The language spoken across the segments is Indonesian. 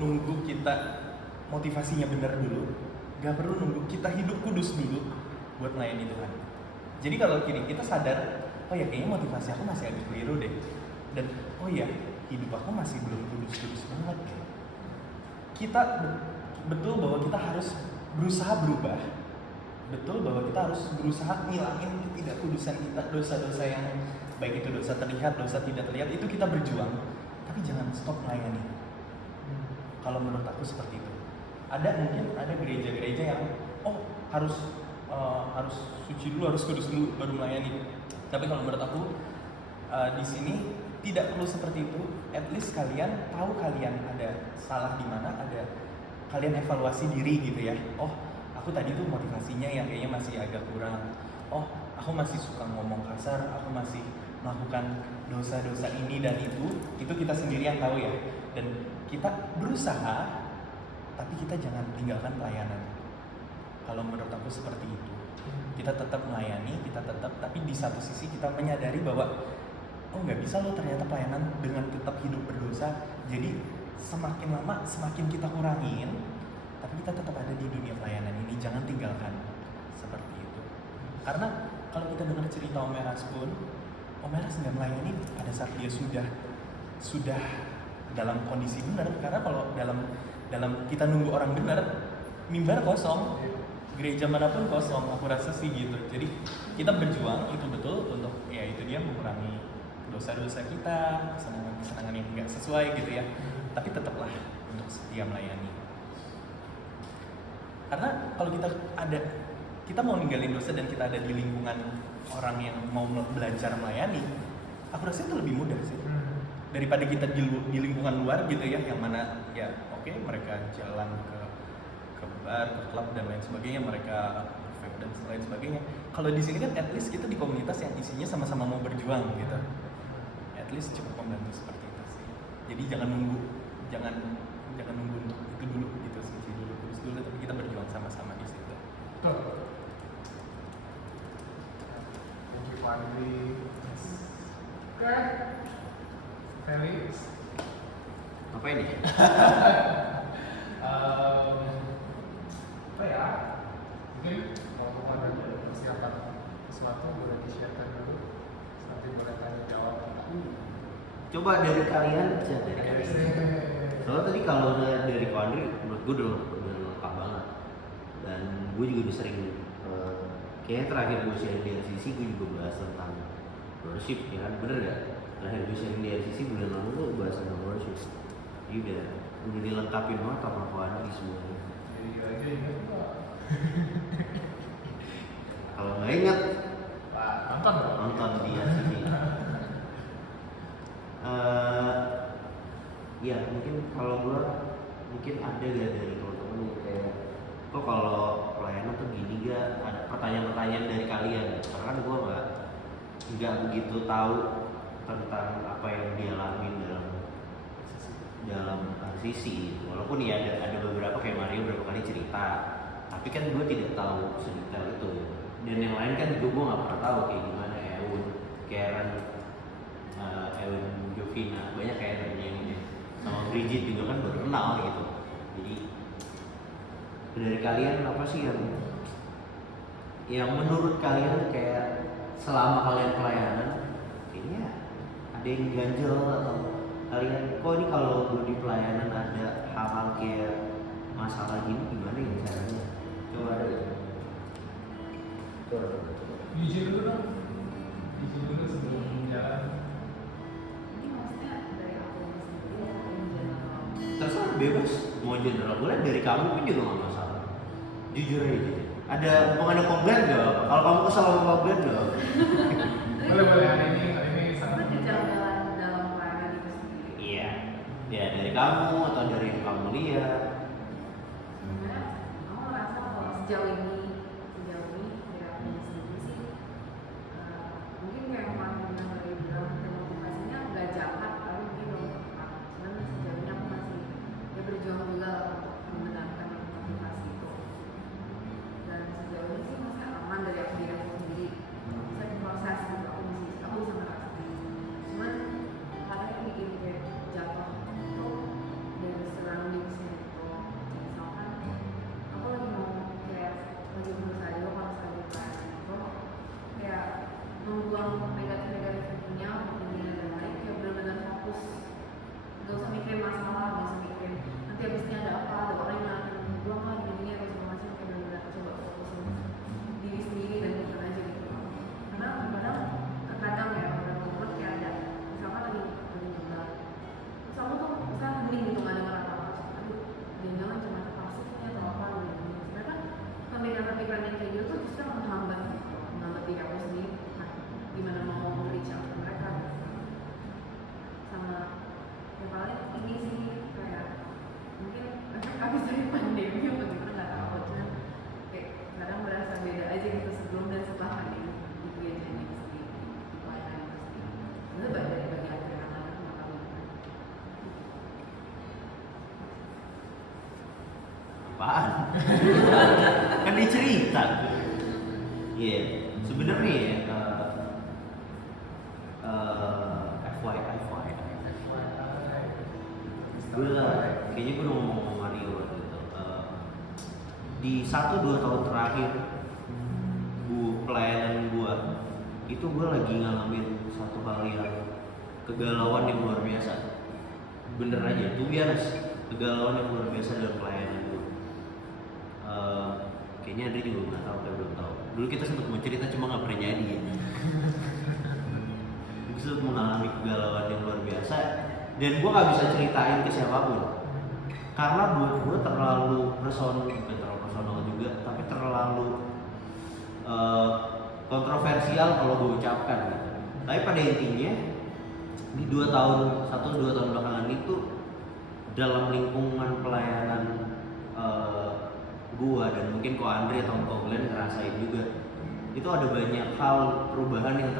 nunggu kita motivasinya benar dulu, gak perlu nunggu kita hidup kudus dulu buat melayani Tuhan. Jadi kalau kita sadar, oh ya kayaknya motivasi aku masih agak keliru deh, dan oh ya hidup aku masih belum kudus-kudus banget deh. Kita betul bahwa kita harus berusaha berubah, betul bahwa kita harus berusaha ngilangin ketidakkudusan kita, dosa-dosa yang baik itu dosa terlihat, dosa tidak terlihat, itu kita berjuang, tapi jangan stop melayani. Kalau menurut aku seperti itu. Mungkin ada gereja-gereja yang harus suci dulu, harus kudus dulu baru melayani. Tapi kalau menurut aku di sini tidak perlu seperti itu. At least kalian tahu kalian ada salah di mana, ada kalian evaluasi diri gitu ya. Oh, aku tadi tuh motivasinya yang kayaknya masih agak kurang. Oh, aku masih suka ngomong kasar, aku masih melakukan dosa-dosa ini dan itu kita sendiri yang tahu ya. Dan kita berusaha, tapi kita jangan tinggalkan pelayanan. Kalau menurut aku seperti itu. Kita tetap melayani, tapi di satu sisi kita menyadari bahwa nggak bisa loh ternyata pelayanan dengan tetap hidup berdosa. Jadi semakin lama semakin kita kurangin, tapi kita tetap ada di dunia pelayanan ini. Jangan tinggalkan seperti itu. Karena kalau kita dengar cerita Om Eras pun, Om Eras nggak melayani pada saat dia sudah dalam kondisi benar. Karena kalau dalam kita nunggu orang benar, mimbar kosong, gereja manapun kosong, aku rasa sih gitu. Jadi kita berjuang itu betul untuk ya itu dia mengurangi dosa-dosa kita, kesenangan yang nggak sesuai gitu ya. Tapi tetaplah untuk setia melayani. Karena kalau kita mau ninggalin dosa dan kita ada di lingkungan orang yang mau belajar melayani, aku rasa itu lebih mudah sih daripada kita di lingkungan luar gitu ya, yang mana ya oke, mereka jalan ke bar, ke klub dan lain sebagainya, mereka vape dan lain sebagainya. Kalau di sini kan at least kita di komunitas yang isinya sama-sama mau berjuang gitu. At least cukup membantu seperti itu sih. Jadi jangan nunggu untuk itu dulu gitu, suci dulu, kudus dulu, tapi kita berjuang sama-sama di situ. Thank you Fadli. Oke. Felix. Apa ini? Apa ya? Mungkin kalau ada persiapan sesuatu boleh di-share dulu. Nanti boleh tanya jawab. Coba dari kalian, soalnya tadi kalau dari Ko Andri, menurut gue udah lengkap banget. Dan gue juga udah sering, kayaknya terakhir gue share di RCC gue juga bahas tentang worship, ya kan? Bener gak? Terakhir gue sharing di RCC bulan lalu tuh bahas tentang worship. Jadi udah dilengkapin banget sama Ko Andri semuanya. Iya aja ingat Pak. Kalau nggak ingat, nonton di RCC. Ya mungkin kalau gue ada gak dari teman-teman yang kayak kok kalau pelayanan tuh gini gak, ada pertanyaan-pertanyaan dari kalian, karena kan gue nggak begitu tahu tentang apa yang dia alamin dalam sisi, walaupun ya ada beberapa kayak Mario beberapa kali cerita, tapi kan gue tidak tahu sedetail itu, dan yang lain kan juga gue nggak pernah tahu kayak gimana. Eun, Karen, Eun, Jovina, banyak kayak yang sama Bridget juga kan baru kenal gitu. Jadi dari kalian apa sih yang menurut kalian kayak selama kalian pelayanan kayaknya ada yang ganjel, atau kalian kok ini kalau gue di pelayanan ada hal-hal kayak masalah gini, gimana ya caranya? Coba ada ya? Coba. Izin dulu dong. Izin dulu sebelum jalan. Ini maksudnya dari aku sendiri atau in general? Terserah, bebas, mau general boleh, dari kamu pun juga nggak masalah. Jujur aja. Ada hubungannya komplain nggak? Kalau kamu kesal sama komplain nggak? Boleh hari ini Apa kejanggalan dalam pelayanan itu sendiri? Iya, ya dari kamu atau dari yang kamu lihat. Sebenarnya aku merasa kalau sejauh ini dari aku sendiri sih mungkin kayak yang Pak Bunda tadi bilang, motivasinya nggak jahat, tapi mungkin belum tepat. Sebenarnya sejauh ini aku masih berjuang juga untuk membenarkan motivasi itu. Dan sejauh ini sih masih aman dari diri aku sendiri. Bisa diproses gitu, aku bisa ngerasain. Cuman kadang yang bikin kayak jatuh itu dari surroundings apaan? Kan dia cerita. Iya, sebenarnya ya, FYI, gue kayaknya gue udah ngomong sama Mario waktu itu. Di 1-2 tahun terakhir, pelayanan gue itu gue lagi ngalamin satu hal yang kegalauan yang luar biasa. Bener aja, tuh biasa kegalauan yang luar biasa dalam pelayanan gue. Kayaknya Andre juga nggak tahu, kayak belum tahu. Dulu kita sempat mau cerita cuma nggak pernah jadi ya. Gue sempat mengalami kegalauan yang luar biasa dan gue nggak bisa ceritain ke siapapun karena buat gue terlalu personal, bukan terlalu personal juga, tapi terlalu kontroversial kalau gue ucapkan gitu. Tapi pada intinya di 1-2 tahun belakangan itu dalam lingkungan pelayanan gua dan mungkin kok Andre atau kok Glenn ngerasain juga, itu ada banyak hal perubahan yang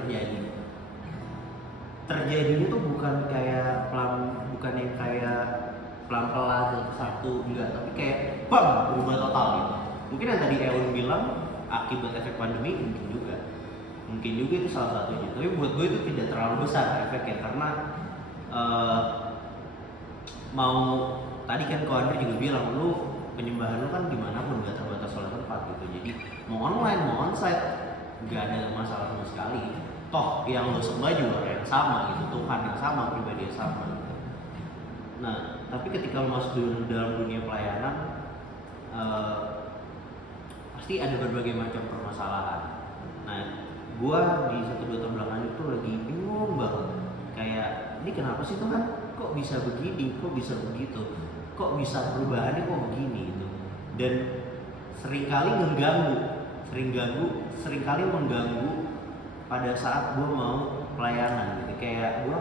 terjadinya tuh bukan yang kayak pelan-pelan satu enggak, tapi kayak bam, berubah total gitu. Mungkin yang tadi Eun bilang akibat efek pandemi mungkin juga itu salah satunya, tapi buat gue itu tidak terlalu besar efeknya karena mau tadi kan kok Andre juga bilang lu penyembahan lu kan dimanapun nggak terbatas oleh tempat gitu, jadi mau online mau onsite nggak ada masalah sama sekali. Toh yang lu sembah juga yang sama gitu, Tuhan yang sama, pribadi yang sama gitu. Nah tapi ketika lu masuk dalam dunia pelayanan pasti ada berbagai macam permasalahan. Nah gua di 1-2 tahun belakangan itu lagi bingung banget, kayak ini kenapa sih Tuhan kok bisa begini, kok bisa begitu, kok bisa perubahannya kok begini gitu. Dan seringkali mengganggu pada saat gue mau pelayanan gitu. Kayak gue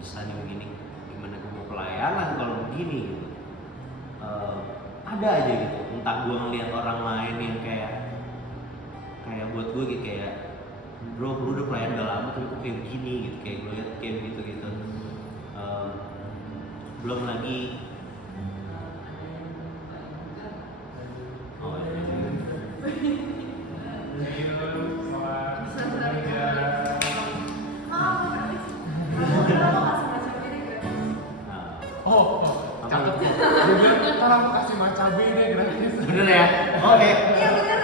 bisa nih begini, gimana gue mau pelayanan kalau begini gitu. Ada aja gitu, entah gue ngeliat orang lain yang kayak buat gue gitu, kayak bro lu udah pelayan udah lama tapi kok kayak begini gitu, kayak gue liat kayak gitu. Belum lagi cakep. Dia bilang tolong kasih macabe deh gratis. bener ya? Oke. Iya bener.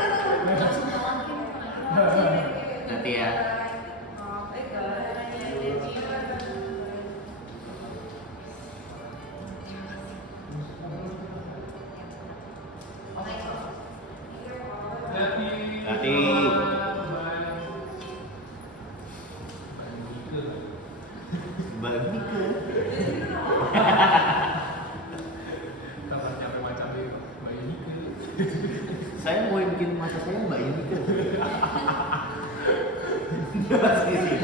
Nanti ya. Nanti. Babi ke. Kalau nyampe macabe bayi nikah. Saya mau bikin mata saya Mbak ini ke. Dia pasti sih.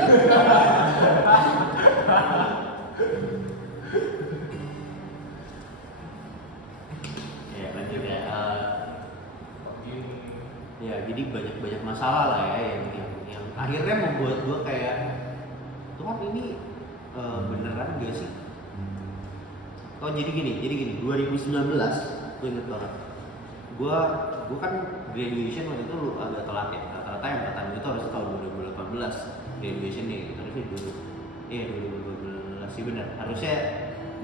Ya lanjut ya. Ya jadi banyak masalah lah ya yang akhirnya membuat gue kayak Tuhan ini beneran gak sih? Oh jadi gini 2019 gue inget banget. Gue kan graduation waktu itu agak telat ya, rata-rata yang angkatan gue itu harus tahun 2018 graduation nih, harusnya 2012 sih benar, harusnya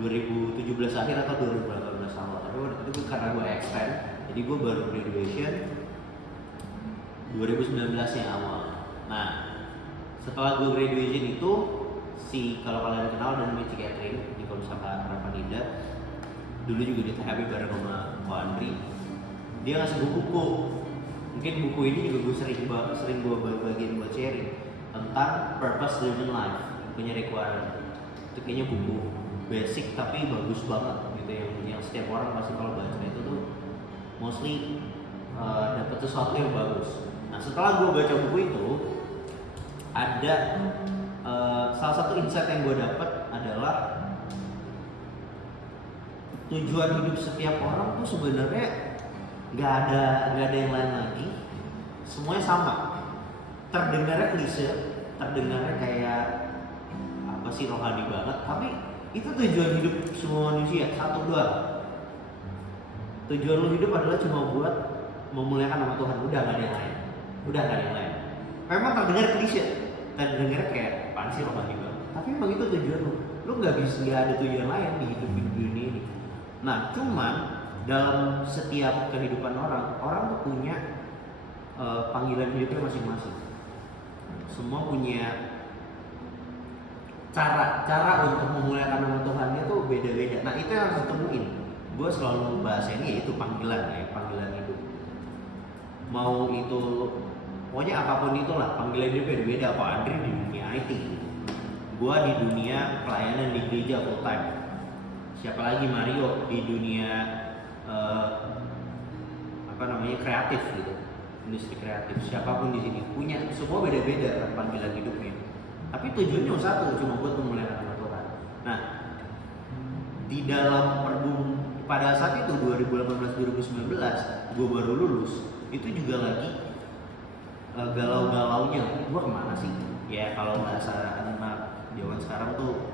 2017 akhir atau 2018 awal, tapi waktu itu karena gue extend, jadi gue baru graduation 2019 yang awal. Nah setelah gue graduation itu kalau kalian kenal dan namanya Catherine di Komsaka Rapaninda, dulu juga di THB bareng sama Ko Andri. Dia ngasih buku. Mungkin buku ini juga gue sering gue bagiin buat sharing tentang purpose driven life, punya Rick Warren. Itu kayaknya buku basic tapi bagus banget gitu, yang setiap orang pasti kalau baca itu tuh mostly dapat sesuatu yang bagus. Nah setelah gue baca buku itu ada salah satu insight yang gue dapat adalah tujuan hidup setiap orang tuh sebenarnya nggak ada yang lain lagi, semuanya sama. Terdengarnya klise, terdengarnya kayak apa sih, rohani banget, tapi itu tujuan hidup semua manusia, satu dua, tujuan lu hidup adalah cuma buat memuliakan nama Tuhan, udah nggak ada yang lain, udah nggak ada yang lain. Memang terdengar klise, terdengar kayak apaan sih rohani banget, tapi emang itu tujuan lu nggak ada tujuan lain di hidup di dunia ini. Nah cuman dalam setiap kehidupan orang tuh punya panggilan hidupnya masing-masing. Semua punya cara untuk memuliakan nama Tuhannya tuh beda-beda. Nah itu yang harus ditemuin. Gue selalu bahas ini yaitu panggilan hidup. Mau itu pokoknya apapun itulah, panggilan hidup beda-beda. Apa Andri di dunia IT, gue di dunia pelayanan di gereja full time. Siapa lagi Mario di dunia kreatif gitu, industri kreatif. Siapapun di sini punya semua beda-beda panggilan hidupnya. Tapi tujuannya satu, cuma buat memuliakan nama Tuhan. Nah, di dalam pada saat itu 2018-2019 gue baru lulus, itu juga lagi galau-galaunya. Gue kemana sih? Ya kalau bahasa anak zaman sekarang tuh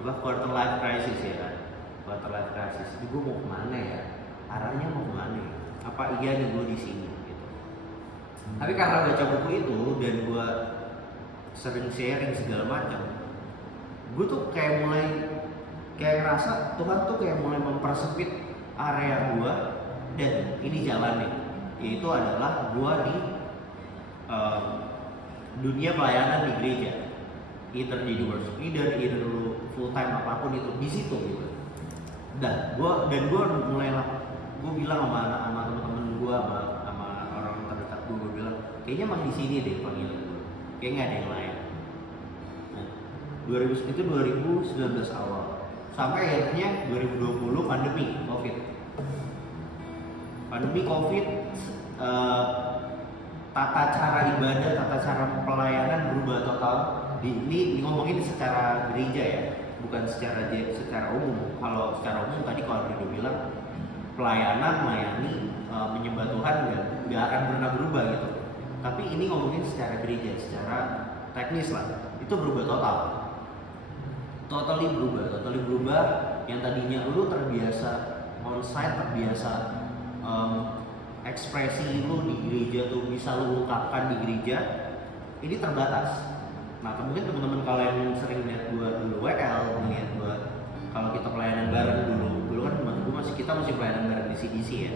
quarter life crisis ya kan. Quarter life crisis. Jadi gue mau kemana ya? Arahnya mau kemana ya? Apa iya nih gue di sini gitu. Tapi karena baca buku itu dan gue sering sharing segala macam, gue tuh kayak ngerasa Tuhan tuh kayak mulai mempersempit area gue, dan ini jalannya, yaitu adalah gue di dunia pelayanan di gereja, either di worship leader, either lu full time apapun itu di situ gitu. Gue mulai lah, gue bilang sama teman-teman gue, sama orang terdekat gue bilang kayaknya emang di sini deh panggilan gue, kayak nggak ada yang lain. Nah, 2019 awal sampai akhirnya 2020 pandemi COVID, tata cara ibadah, tata cara pelayanan berubah total. Ini ngomongin secara gereja ya, bukan secara umum. Kalau secara umum tadi kalau Andrew bilang melayani menyembah Tuhan nggak akan pernah berubah gitu. Tapi ini ngomongin secara gereja, secara teknis lah, itu berubah total. Totally berubah. Yang tadinya lu terbiasa onsite, terbiasa ekspresi lu di gereja tuh bisa lu ungkapkan di gereja, ini terbatas. Nah mungkin teman-teman kalian sering lihat gua dulu WL, melihat gua kalau kita pelayanan bareng dulu kan kita masih pelayanan bareng di CDC ya.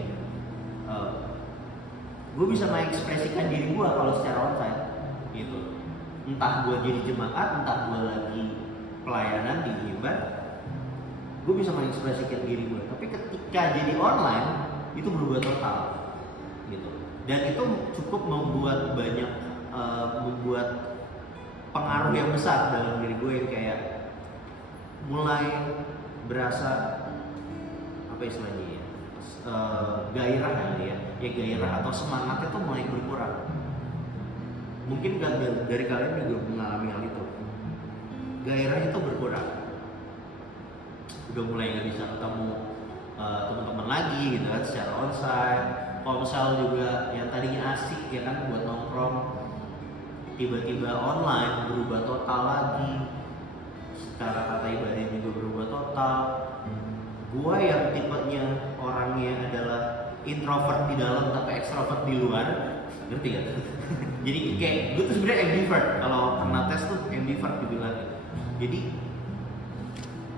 Gue bisa mengekspresikan diri gue kalau secara onsite gitu. Entah gue jadi jemaat, entah gue lagi pelayanan di Himbar, gue bisa mengekspresikan diri gue. Tapi ketika jadi online itu berubah total gitu. Dan itu cukup membuat membuat pengaruh yang besar dalam diri gue, yang kayak mulai berasa apa istilahnya ya, gairah gairah atau semangatnya tuh mulai berkurang. Mungkin dari kalian juga mengalami hal itu, gairahnya tuh berkurang, udah mulai nggak bisa ketemu teman-teman lagi gitu kan secara onsite. Komsel juga yang tadinya asik ya kan buat nongkrong, tiba-tiba online berubah total lagi, secara tata ibadah juga berubah total. Gua yang tipenya orangnya adalah introvert di dalam tapi extrovert di luar, ngerti gak? Jadi kayak gue tuh sebenarnya ambivert, kalau pernah tes tuh ambivert dibilang. Jadi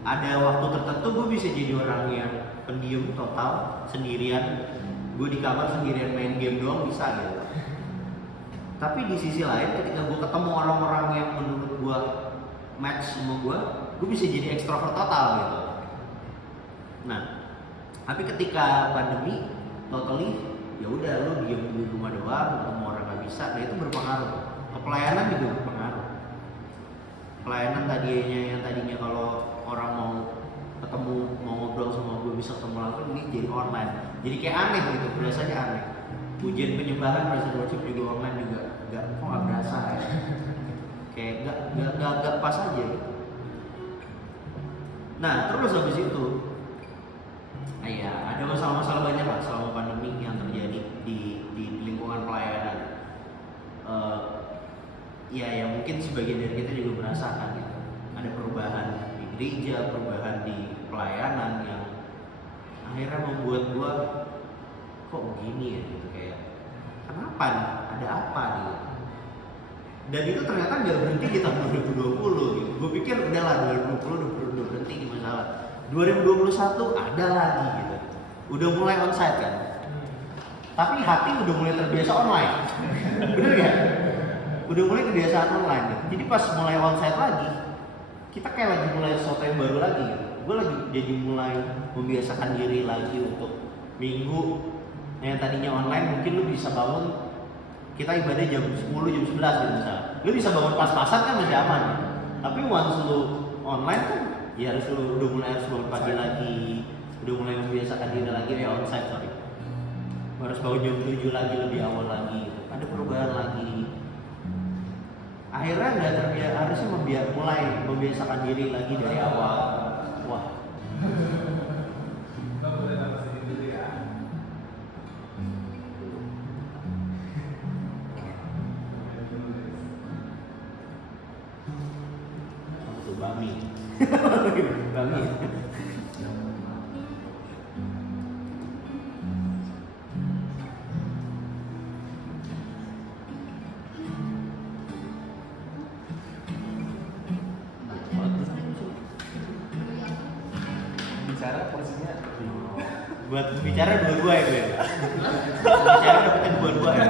ada waktu tertentu gue bisa jadi orang yang pendiam total, sendirian, gue di kamar sendirian main game doang bisa gitu. Tapi di sisi lain ketika gue ketemu orang-orang yang menurut gue match sama gue bisa jadi extrovert total gitu. Nah, tapi ketika pandemi totally ya udah lu diem di rumah doang, ketemu orang nggak bisa, nah itu berpengaruh. Ke pelayanan juga berpengaruh. Pelayanan tadinya kalau orang mau ketemu, mau ngobrol sama gue bisa ketemu langsung, ini jadi online. Jadi kayak aneh gitu, biasanya aneh. Pujian penyembahan, praise and worship juga online juga, nggak berasa ya. Kayak nggak pas aja gitu. Nah terus habis itu, ya ada masalah-masalah banyak lah selama pandemi yang terjadi di lingkungan pelayanan. Ya mungkin sebagian dari kita juga merasakan gitu. Ada perubahan di gereja, perubahan di pelayanan yang akhirnya membuat gue kok begini ya gitu, kayak kenapa nih, ada apa nih. Dan itu ternyata nggak berhenti di tahun 2020 gitu. Gue pikir udahlah 2020 udah berhenti di masalah. 2021 ada lagi gitu. Udah mulai onsite kan. Tapi hati udah mulai terbiasa online. Bener gak? Udah mulai kebiasaan online gitu. Jadi pas mulai onsite lagi, kita kayak lagi mulai sesuatu yang baru lagi gitu. Gue lagi jadi mulai membiasakan diri lagi untuk minggu yang tadinya online mungkin lu bisa bangun, kita ibadah jam 10, jam 11 gitu misalnya. Lu bisa bangun pas-pasan kan masih aman gitu. Tapi once lu online kan ya harus lu udah mulai harus bangun pagi lagi, udah mulai membiasakan diri lagi ya onsite sorry. Harus bangun jam 7 lagi lebih awal lagi gitu. Ada perubahan lagi. Akhirnya nggak terbiasa, harusnya mulai membiasakan diri lagi dari awal. Wah. Bami. Bami. Bicara porsinya Buat bicara dua-dua ya gue. Bicara dapetnya dua-dua ya.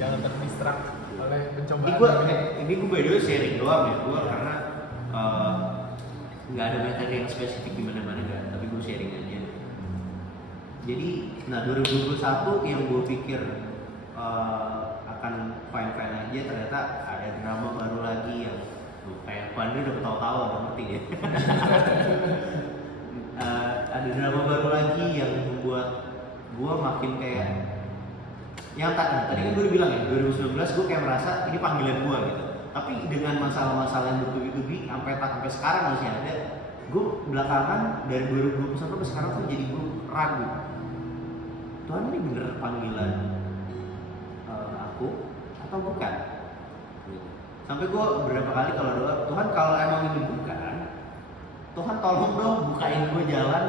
Jangan terdistract oleh pencobaan. Ini gue by the way sharing doang ya, gue karena nggak ada materi yang spesifik di mana-mana kan, tapi gue sharing aja. Jadi, nah 2021 yang gue pikir akan fine-fine aja, ternyata ada drama baru lagi yang kayak Pandri udah ketawa-tawa, ngerti ya? Ada drama baru lagi yang membuat gue makin kayak yang tadi kan gue udah bilang ya 2019 gue kayak merasa ini panggilan gue gitu, tapi dengan masalah-masalah yang bertubi-tubi sampai sekarang masih ada. Gue belakangan dari 2021 sampai sekarang tuh jadi gue ragu, Tuhan ini bener panggilan aku atau bukan gitu. Sampai gue beberapa kali kalau doa, Tuhan kalau emang ini bukan, Tuhan tolong dong bukain gue jalan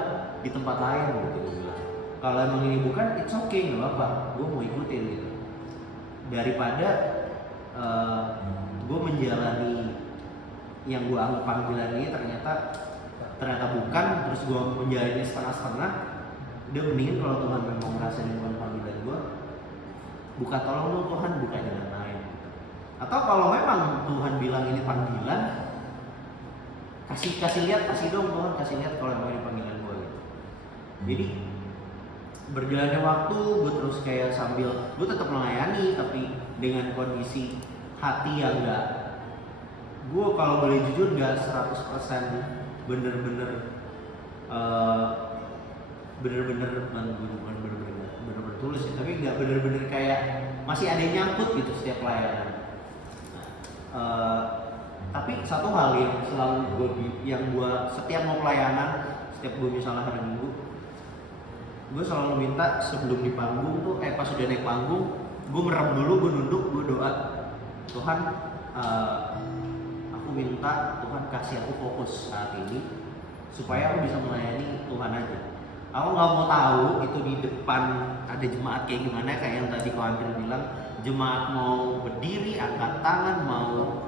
di tempat lain gitu gue bilang. Kalau emang ini bukan, it's okay, nggak apa-apa, gue mau ikutin gitu. Daripada gue menjalani yang gue anggap panggilan ini ternyata bukan, terus gue menjalani setengah-setengah. Udah mendingan kalau Tuhan memang merasa ini bukan panggilan gue, buka tolong dong Tuhan, buka jalan lain. Atau kalau memang Tuhan bilang ini panggilan, kasih lihat, kasih dong Tuhan, kasih lihat kalau memang ini panggilan gue gitu. Jadi berjalannya waktu, gue terus kayak sambil gue tetap melayani, tapi dengan kondisi hati yang enggak, gue kalau boleh jujur enggak 100% bener-bener tulus ya, tapi enggak bener-bener kayak masih ada yang nyangkut gitu setiap pelayanan. Tapi satu hal yang selalu gue setiap mau pelayanan, setiap gue misalnya hari Minggu, gue selalu minta sebelum di panggung tuh, pas udah naik panggung, gue merem dulu, gue nunduk, gue doa, Tuhan, aku minta Tuhan kasih aku fokus saat ini, supaya aku bisa melayani Tuhan aja. Aku nggak mau tahu itu di depan ada jemaat kayak gimana, kayak yang tadi Ko Andri bilang, jemaat mau berdiri, angkat tangan, mau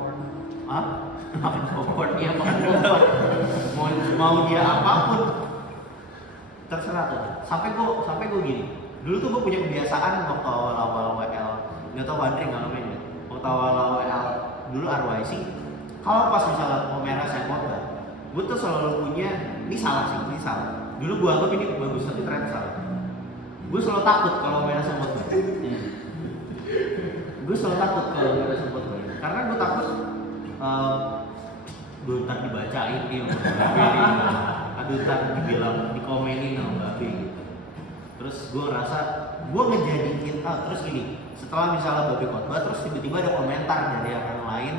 mau dia apapun, terserah tuh. Sampai gue gini. Dulu tuh gue punya kebiasaan waktu awal-awal WL, nggak tahu Andri ngalamin ya. Waktu awal-awal WL dulu RYC, kalau pas misalnya mau merah saya khotbah, gue tuh selalu punya, ini salah. Dulu gue anggap ini bagus, tapi ternyata salah. Gue selalu takut kalau merah saya khotbah. Gue selalu takut kalau merah saya khotbah, karena gue takut gue ntar dibacain nih sama Babe, aduh ntar dibilang dikomenin sama Babe gitu. Terus gue rasa gue ngejadiin terus gini, setelah misalnya Babe khotbah terus tiba-tiba ada komentar dari orang lain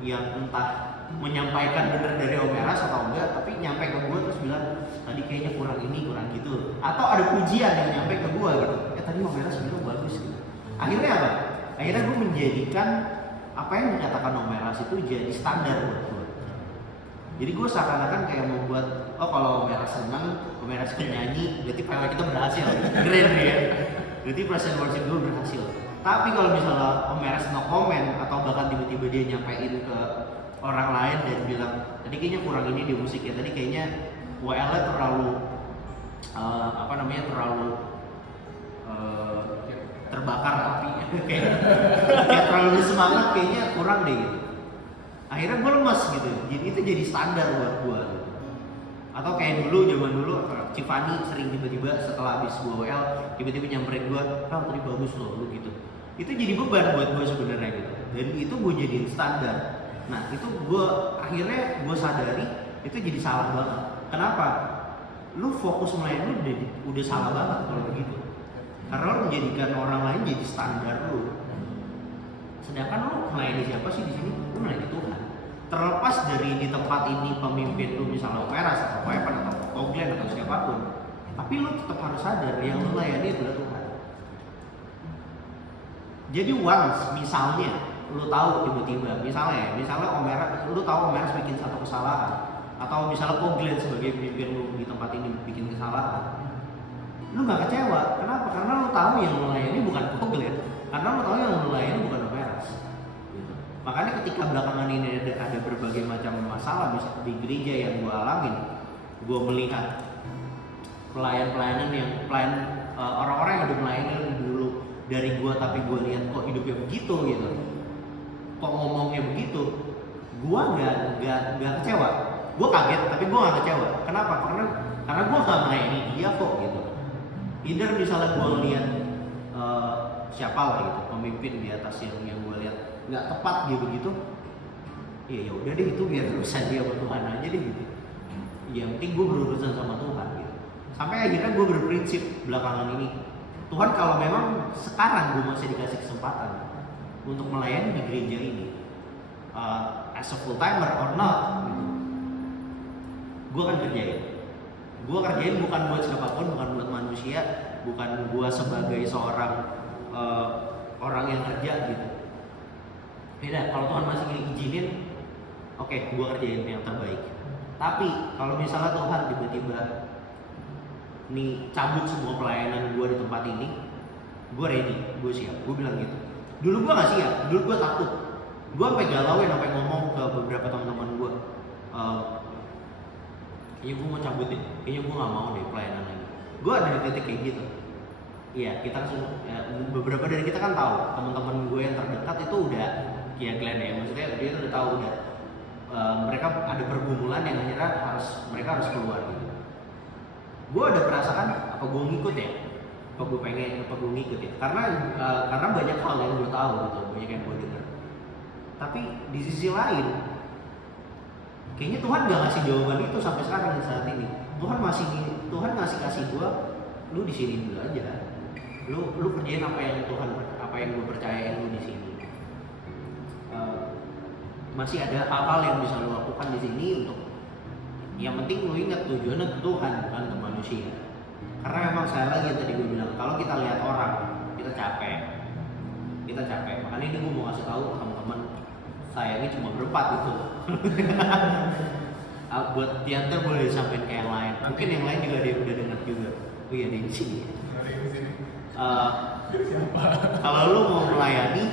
yang entah menyampaikan bener dari Om Eras atau enggak, tapi nyampe ke gue terus bilang tadi kayaknya kurang ini kurang gitu, atau ada pujian yang nyampe ke gue gitu, tadi Om Eras bilang bagus gitu. Akhirnya apa? Akhirnya gue menjadikan apa yang dikatakan Om Eras itu jadi standar buat gue. Jadi gue seakan-akan kayak membuat, oh kalau Om Eras senang, Om Eras nyanyi, berarti PW kita berhasil. Keren ya. Berarti perasaan worship gue berhasil. Tapi kalau misalnya Om Eras no comment atau bahkan tiba-tiba dia nyampein ke orang lain dan bilang tadi kayaknya kurang ini di musik ya, tadi kayaknya WL-nya terlalu terlalu terbakar api kayak terlalu semangat, kayaknya kurang deh gitu. Akhirnya gue lemes gitu, jadi itu jadi standar buat gue gitu. Atau kayak zaman dulu Cifani sering tiba-tiba setelah habis gue WL tiba-tiba nyamperin gue, tadi bagus loh lu gitu. Itu jadi beban buat gue sebenarnya gitu, dan itu gue jadiin standar. Nah itu gue akhirnya gue sadari itu jadi salah banget. Kenapa? Lu fokus melayani udah salah banget kalau begitu. Karena lu menjadikan orang lain jadi standar lu. Sedangkan lu melayani siapa sih di sini? Lu melayani Tuhan. Terlepas dari di tempat ini pemimpin lu misalnya Operas atau Evan atau Oglen atau siapapun, tapi lu tetap harus sadar yang lu layani adalah Tuhan. Jadi once misalnya lu tahu tiba-tiba misalnya Om Eras, lu tahu Om Eras bikin satu kesalahan, atau misalnya Oglen sebagai pemimpin lu di tempat ini bikin kesalahan, lu nggak kecewa. Kenapa? Karena lu tahu yang melayani bukan Oglen, karena lu tahu yang melayani bukan Om Eras. Gitu. Makanya ketika belakangan ini ada berbagai macam masalah di gereja yang gue alamin, gue melihat pelayanan yang orang-orang yang udah melayani dulu dari gue, tapi gue lihat kok hidupnya begitu gitu, kok ngomongnya begitu, gue nggak kecewa. Gue kaget, tapi gue nggak kecewa. Kenapa? Karena gue nggak melayani dia kok gitu. Either misalnya gue lihat siapa lah gitu pemimpin di atas yang gue lihat nggak tepat dia begitu, ya udah deh itu biar urusan dia sama Tuhan aja deh gitu. Yang penting gue berurusan sama Tuhan gitu. Sampai akhirnya gue berprinsip belakangan ini, Tuhan kalau memang sekarang gue masih dikasih kesempatan untuk melayani di gereja ini, as a full timer or not, gitu, gue akan kerjain. Gue kerjain bukan buat siapapun, bukan buat manusia, bukan gue sebagai seorang orang yang kerja gitu. Beda, kalau Tuhan masih izinin, oke, gue kerjain yang terbaik. Tapi kalau misalnya Tuhan tiba-tiba nih cabut semua pelayanan gue di tempat ini, gue ready, gue siap. Gue bilang gitu. Dulu gue nggak siap, dulu gue takut. Gue sampai galauin, sampai ngomong ke beberapa teman-teman gue, kayaknya gue mau cabut deh, kayaknya gue nggak mau deh pelayanan lagi. Gue ada di titik kayak gitu. Iya, kita beberapa dari kita kan tahu teman-teman gue yang terdekat itu udah kayak Glenn ya, maksudnya dia udah tahu udah mereka ada pergumulan yang akhirnya mereka harus keluar gitu. Gue ada perasaan apa gue ngikut ya, apa gue ngikut ya, karena banyak hal yang gue tahu gitu, banyak yang gue dengar. Tapi di sisi lain, kayaknya Tuhan gak ngasih jawaban itu sampai sekarang saat ini. Tuhan ngasih kasih gue, lu di sini dulu aja. Lu kerjain apa yang gue percayain lu di sini. Masih ada hal-hal yang bisa lu lakukan di sini untuk, yang penting lu ingat tujuannya ke Tuhan bukan ke manusia. Karena memang saya lagi yang tadi gue bilang, kalau kita lihat orang kita capek. Makanya ini gue mau kasih tahu teman-teman, saya ini cuma berempat gitu. Buat Tianter boleh disampaikan ke yang lain. Mungkin yang lain juga dia udah dengar juga. Oh iya, di sini. Kalau lu mau melayani,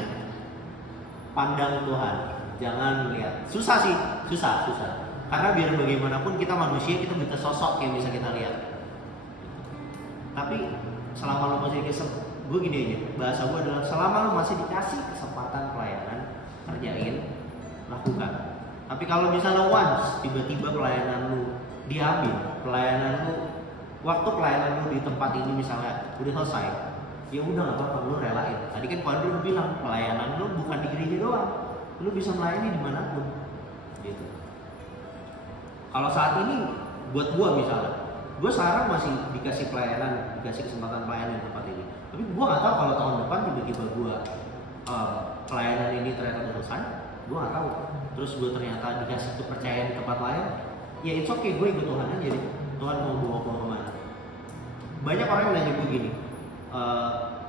pandang Tuhan, jangan lihat. Susah sih. Karena biar bagaimanapun kita manusia, kita minta sosok yang bisa kita lihat. Tapi selama lu masih gue gini aja, bahasa gue adalah selama lu masih dikasih kesempatan pelayanan, kerjain, lakukan. Tapi kalau misalnya once tiba-tiba pelayanan lu diambil, waktu pelayanan lu di tempat ini misalnya udah selesai, ya udah nggak apa-apa, lu relain. Tadi kan Pak Andrew udah bilang pelayanan lu bukan di gereja doang, lu bisa melayani dimanapun, gitu. Kalau saat ini buat gua misalnya, gua sekarang masih dikasih kesempatan pelayanan di tempat ini. Tapi gua nggak tahu kalau tahun depan tiba-tiba gua pelayanan ini ternyata selesai, gua nggak tahu. terus gue ternyata dikasih kepercayaan di tempat lain, ya it's okay, gue ikut Tuhan aja deh. Tuhan mau bawa gue kemana. Banyak orang yang nanya gue gini,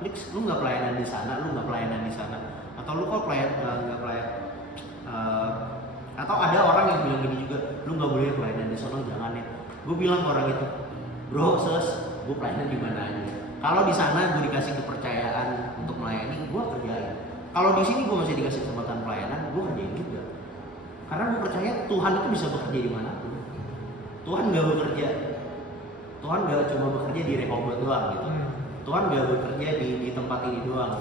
Lix, lu nggak pelayanan di sana, lu nggak pelayanan di sana, atau lu kok nggak pelayan, atau ada orang yang bilang gini juga, lu nggak boleh pelayanan di sana, jangan ya. Gue bilang ke orang itu, bro, gue pelayanan di mana aja. Kalau di sana gue dikasih kepercayaan untuk melayani, gue kerjain. Kalau di sini gue masih dikasih kesempatan pelayanan, gue kerjain juga. Karena gue percaya Tuhan itu bisa bekerja di mana pun. Tuhan nggak bekerja, Tuhan nggak cuma bekerja di Rehoboth doang gitu. Tuhan nggak bekerja di tempat ini doang.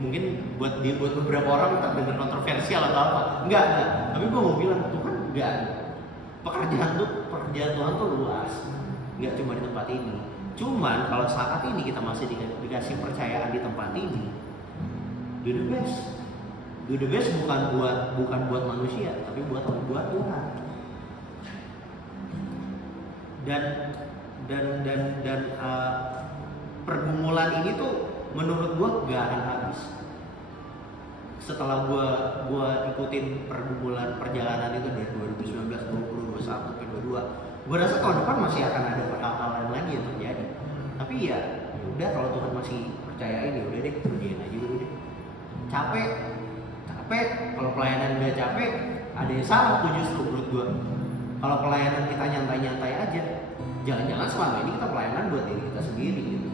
Mungkin buat beberapa orang terdengar kontroversial atau apa, enggak. Tapi gue mau bilang Tuhan enggak. Pekerjaan Tuhan tuh luas, nggak cuma di tempat ini. Cuman kalau saat ini kita masih dikasih percayaan di tempat ini, do the best. Do the best bukan buat manusia, tapi buat Tuhan. Dan pergumulan ini tuh menurut gua gak akan habis. Setelah gua ikutin perjalanan itu dari 2019, 20, 21 sampai 22, gua rasa tahun depan masih akan ada hal-hal lain lagi yang terjadi. Tapi ya udah, kalau Tuhan masih percayain ya udah deh, kerjain aja dulu deh. Capek, kalau pelayanan gak capek, ada yang salah tuh justru menurut gua. Kalau pelayanan kita nyantai-nyantai aja, jangan-jangan selama ini kita pelayanan buat diri kita sendiri gitu.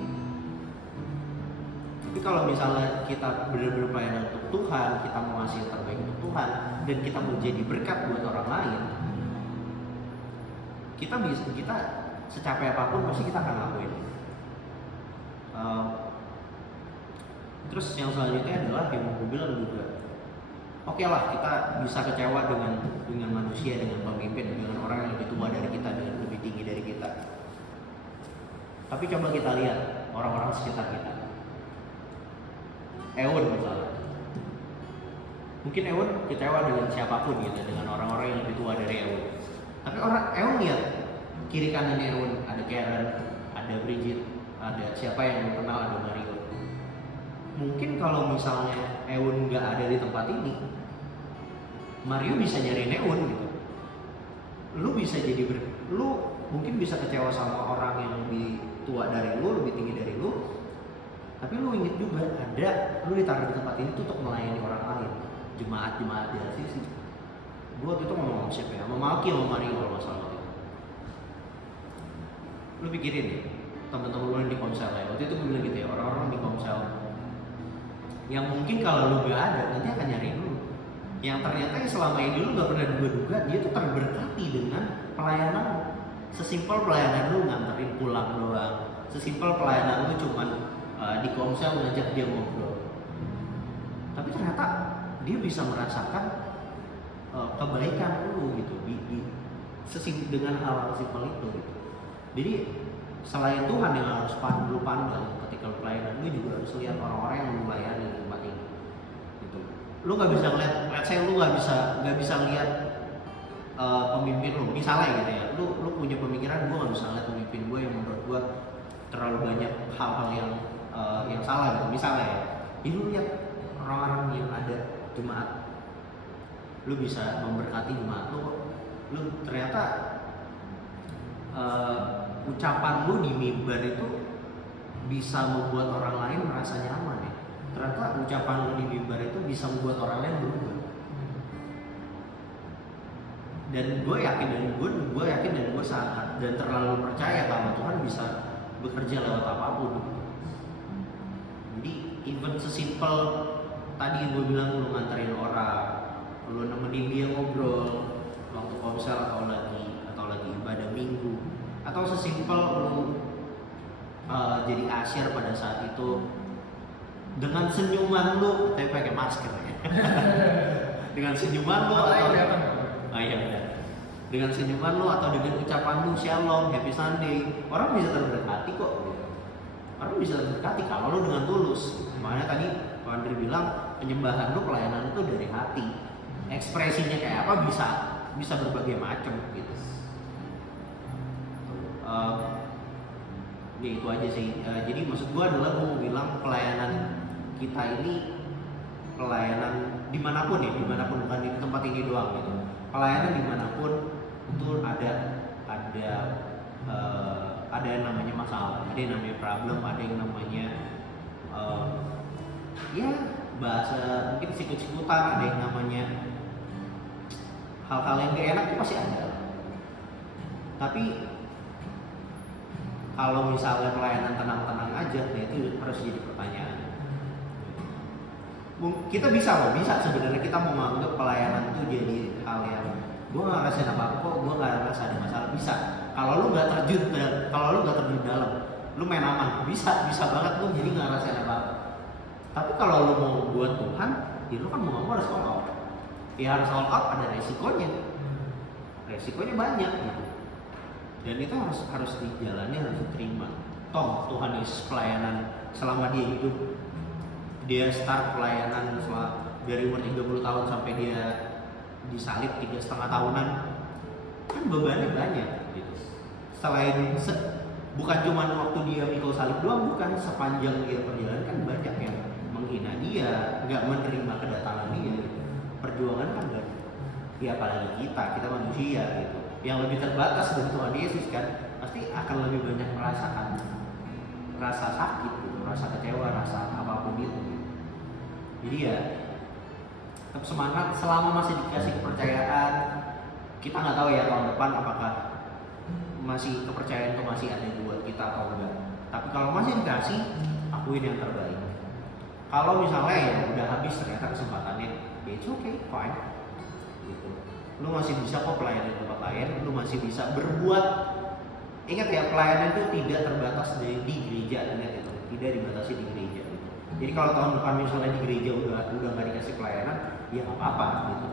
Tapi kalau misalnya kita benar-benar pelayanan untuk Tuhan, kita mau ngasih yang terbaik untuk Tuhan, dan kita mau jadi berkat buat orang lain, kita secapek apapun pasti kita akan lakuin. Terus yang selanjutnya adalah yang mau gue bilang juga, oke lah, kita bisa kecewa dengan manusia, dengan pemimpin, dengan orang yang lebih tua dari kita, dengan lebih tinggi dari kita. Tapi coba kita lihat orang-orang sekitar kita. Eun misalnya, mungkin Eun kecewa dengan siapapun gitu, dengan orang-orang yang lebih tua dari Eun. Tapi Eun lihat kiri kanan Eun, ada Karen, ada Bridget, ada siapa yang kenal, ada Mario. Mungkin kalau misalnya Eun nggak ada di tempat ini, Mario bisa nyariin Eun gitu. Lu bisa lu mungkin bisa kecewa sama orang yang lebih tua dari lu, lebih tinggi dari lu. Tapi lu inget juga, lu ditaruh di tempat ini tuh untuk melayani orang lain, jemaat di LCC. Gua waktu itu ngomong sama siapa ya, sama Malki sama Mario kalau nggak salah itu. Lu pikirin deh, teman-teman lu yang di Komsel ya, waktu itu gue bilang gitu ya, orang-orang di Komsel yang mungkin kalau lu gak ada nanti akan nyariin lu, yang ternyata selama ini lu gak pernah duga-duga dia tuh terberkati dengan pelayanan. Sesimpel pelayanan lu nganterin pulang doang, sesimpel pelayanan lu cuman di Komsel ngajak dia ngobrol, tapi ternyata dia bisa merasakan kebaikan lu gitu dengan hal simpel itu gitu. Jadi selain Tuhan yang harus lu pandang ketika lu pelayanan, lu juga harus lihat orang-orang yang lu layani di tempat ini gitu. Lu nggak bisa ngeliat, lu nggak bisa lihat pemimpin lu misalnya gitu ya, lu punya pemikiran, gue nggak bisa ngeliat pemimpin gue yang menurut gue terlalu banyak hal-hal yang salah gitu misalnya ya. Jadi lu lihat orang-orang yang ada jemaat, lu bisa memberkati jemaat lu ternyata ucapan lu di mimbar itu bisa membuat orang lain merasa nyaman ya. Ternyata ucapan lu di mimbar itu bisa membuat orang lain berubah. Dan gue yakin dan gue sangat dan terlalu percaya bahwa Tuhan bisa bekerja lewat apapun. Jadi even sesimpel tadi gue bilang, lu nganterin orang, lu nemenin dia ngobrol waktu Komsel atau lagi ibadah minggu, atau sesimpel lu jadi asyir pada saat itu dengan senyuman lu, tapi pakai masker ya. Dengan senyuman lu dengan senyuman lu atau dengan ucapan lu shalom, happy Sunday, orang bisa terberkati kok. Orang bisa terberkati kalau lu dengan tulus. Makanya tadi Pak Andri bilang penyembahan lu, pelayanan itu dari hati. Ekspresinya kayak apa bisa berbagai macam gitu. Ya itu aja sih. Jadi maksud gua adalah gua mau bilang pelayanan kita ini pelayanan dimanapun ya, dimanapun, bukan di tempat ini doang gitu. Pelayanan dimanapun itu ada yang namanya masalah, ada yang namanya problem, ada yang namanya ya bahasa mungkin sikut-sikutan, ada yang namanya hal-hal yang gak enak itu pasti ada. Tapi kalau misalnya pelayanan tenang-tenang aja, nah itu harus jadi pertanyaan. Kita bisa sebenarnya kita mau menganggap pelayanan itu jadi hal yang gue nggak ngerasain apa-apa kok, gue nggak ngerasa ada masalah, bisa. Kalau lu nggak terjun dalam, lu main aman, bisa banget lu jadi nggak ngerasain apa-apa. Tapi kalau lu mau buat Tuhan, ya lu kan mau harus all out. Ya harus all out, ada resikonya banyak gitu. Dan itu harus dijalani, harus diterima. Toh Tuhan Yesus pelayanan selama dia hidup, dia start pelayanan dari umur 30 tahun sampai dia disalib 3,5 tahunan, kan bebannya banyak gitu. Bukan cuma waktu dia mikul salib doang, bukan, sepanjang dia perjalanan kan banyak yang menghina dia, nggak menerima kedatangan dia gitu. Perjuangan kan banyak. Ya apalagi kita manusia gitu, yang lebih terbatas dari Tuhan Yesus kan, pasti akan lebih banyak merasakan rasa sakit gitu, rasa kecewa, rasa apapun itu. Jadi ya tetap semangat selama masih dikasih kepercayaan. Kita nggak tahu ya tahun depan apakah masih kepercayaan itu masih ada buat kita atau enggak. Tapi kalau masih dikasih, akuin yang terbaik. Kalau misalnya ya udah habis ternyata kesempatannya, ya it's okay, fine. Gitu. Lu masih bisa kok pelayanan di tempat lain, lu masih bisa berbuat. Ingat ya, pelayanan itu tidak terbatas di gereja, ingat itu, tidak dibatasi di gereja. Gitu. Jadi kalau tahun depan misalnya di gereja udah nggak dikasih pelayanan, ya nggak apa-apa gitu.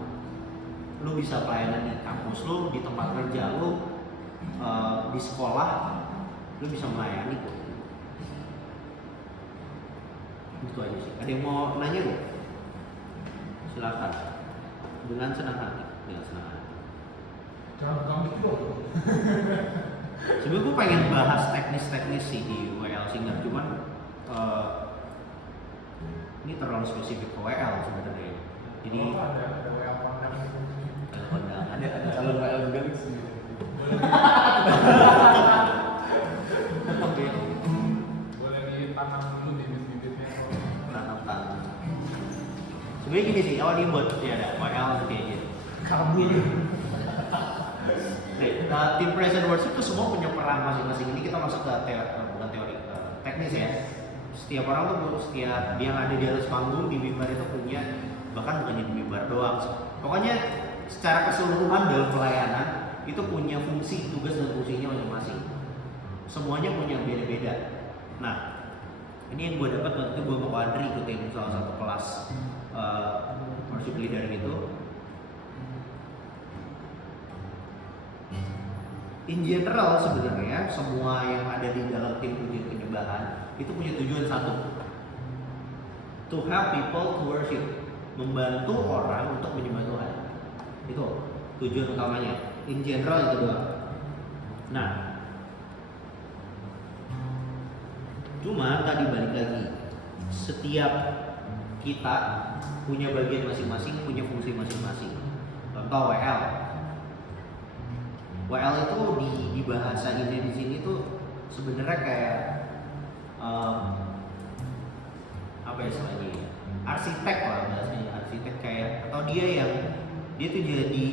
Lu bisa pelayanan di kampus lu, di tempat kerja lu, di sekolah, lu bisa melayani kok. Itu aja sih. Ada yang mau nanya nggak? Silakan. Dengan senang hati. Jangan kamu itu loh. Sebenarnya gue pengen bahas teknis-teknis sih di WL Singer, cuman ini terlalu spesifik ke WL sebenarnya. Jadi ada WL kondangan. Ada calon WL juga nih sendiri. Boleh ditanam dulu bibit-bibitnya. Tanam. Sebenarnya gini sih, awal dibuat ya ada WL seperti aja. Kabul. Tim praise and worship itu semua punya peran masing-masing. Ini kita masuk ke bukan teori, teknis ya. Setiap orang tuh, setiap yang ada di atas panggung di mimbar itu punya, bahkan bukannya di mimbar doang. Pokoknya secara keseluruhan dalam pelayanan itu punya fungsi, tugas dan fungsinya masing-masing. Semuanya punya beda-beda. Nah, ini yang gue dapat waktu itu gue sama Andri ikutin salah satu kelas worship leader gitu. In general sebenarnya semua yang ada di dalam tim pujian penyembahan itu punya tujuan satu, to help people to worship, membantu orang untuk menyembah Tuhan. Itu tujuan utamanya. In general itu doang. Nah, cuma tadi balik lagi, setiap kita punya bagian masing-masing, punya fungsi masing-masing. Contoh WL itu di bahasa ini di sini tuh sebenarnya kayak apa ya istilahnya, arsitek lah bahasanya, arsitek kayak, atau dia tuh jadi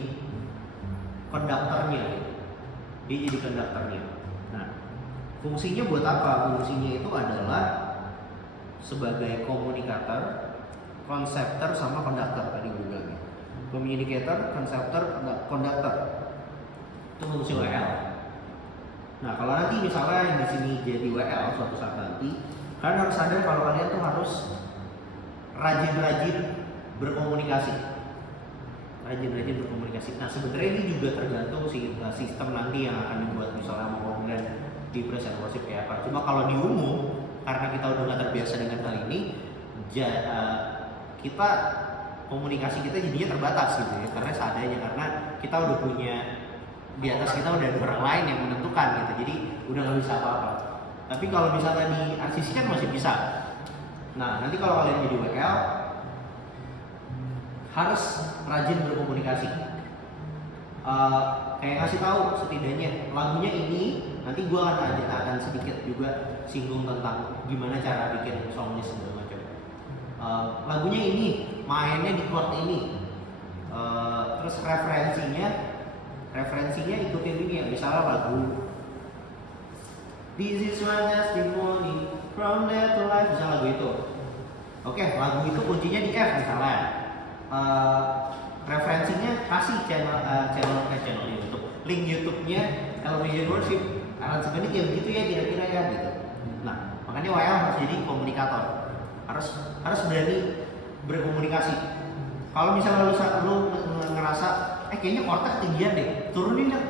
konduktornya gitu. Dia jadi konduktornya. Nah, fungsinya buat apa? Fungsinya itu adalah sebagai komunikator, konseptor sama konduktor tadi gue bilang. Communicator, konseptor, konduktor. Itu fungsi WL. Nah, kalau nanti misalnya yang di sini jadi WL suatu saat nanti, kalian harus sadar kalau kalian tuh harus rajin-rajin berkomunikasi. Nah, sebenarnya ini juga tergantung sistem nanti yang akan dibuat, misalnya mau ngomongin di praise and worship kayak apa. Cuma kalau di umum, karena kita udah nggak terbiasa dengan hal ini, kita komunikasi kita jadinya terbatas gitu ya, karena seadanya, karena kita udah punya, di atas kita udah ada orang lain yang menentukan gitu, jadi udah nggak bisa apa-apa. Tapi kalau misalnya di RCC kan masih bisa. Nah, nanti kalau kalian jadi WL, harus rajin berkomunikasi. Kayak ngasih tahu setidaknya lagunya ini, nanti gue akan sedikit juga singgung tentang gimana cara bikin song list segala macam. Lagunya ini mainnya di chord ini, terus referensinya ikutin ini ya, misalnya lagu This is my testimony from death to life, misalnya lagu itu. Oke, lagu itu kuncinya di F misalnya. Referensinya kasih channel YouTube, link YouTube-nya Elevation Worship. Aransemennya kayak begitu ya kira-kira ya gitu. Nah, makanya WL harus jadi komunikator. Harus berani berkomunikasi. Kalau misalnya lu ngerasa kayaknya chordnya ketinggian deh, turunin deh.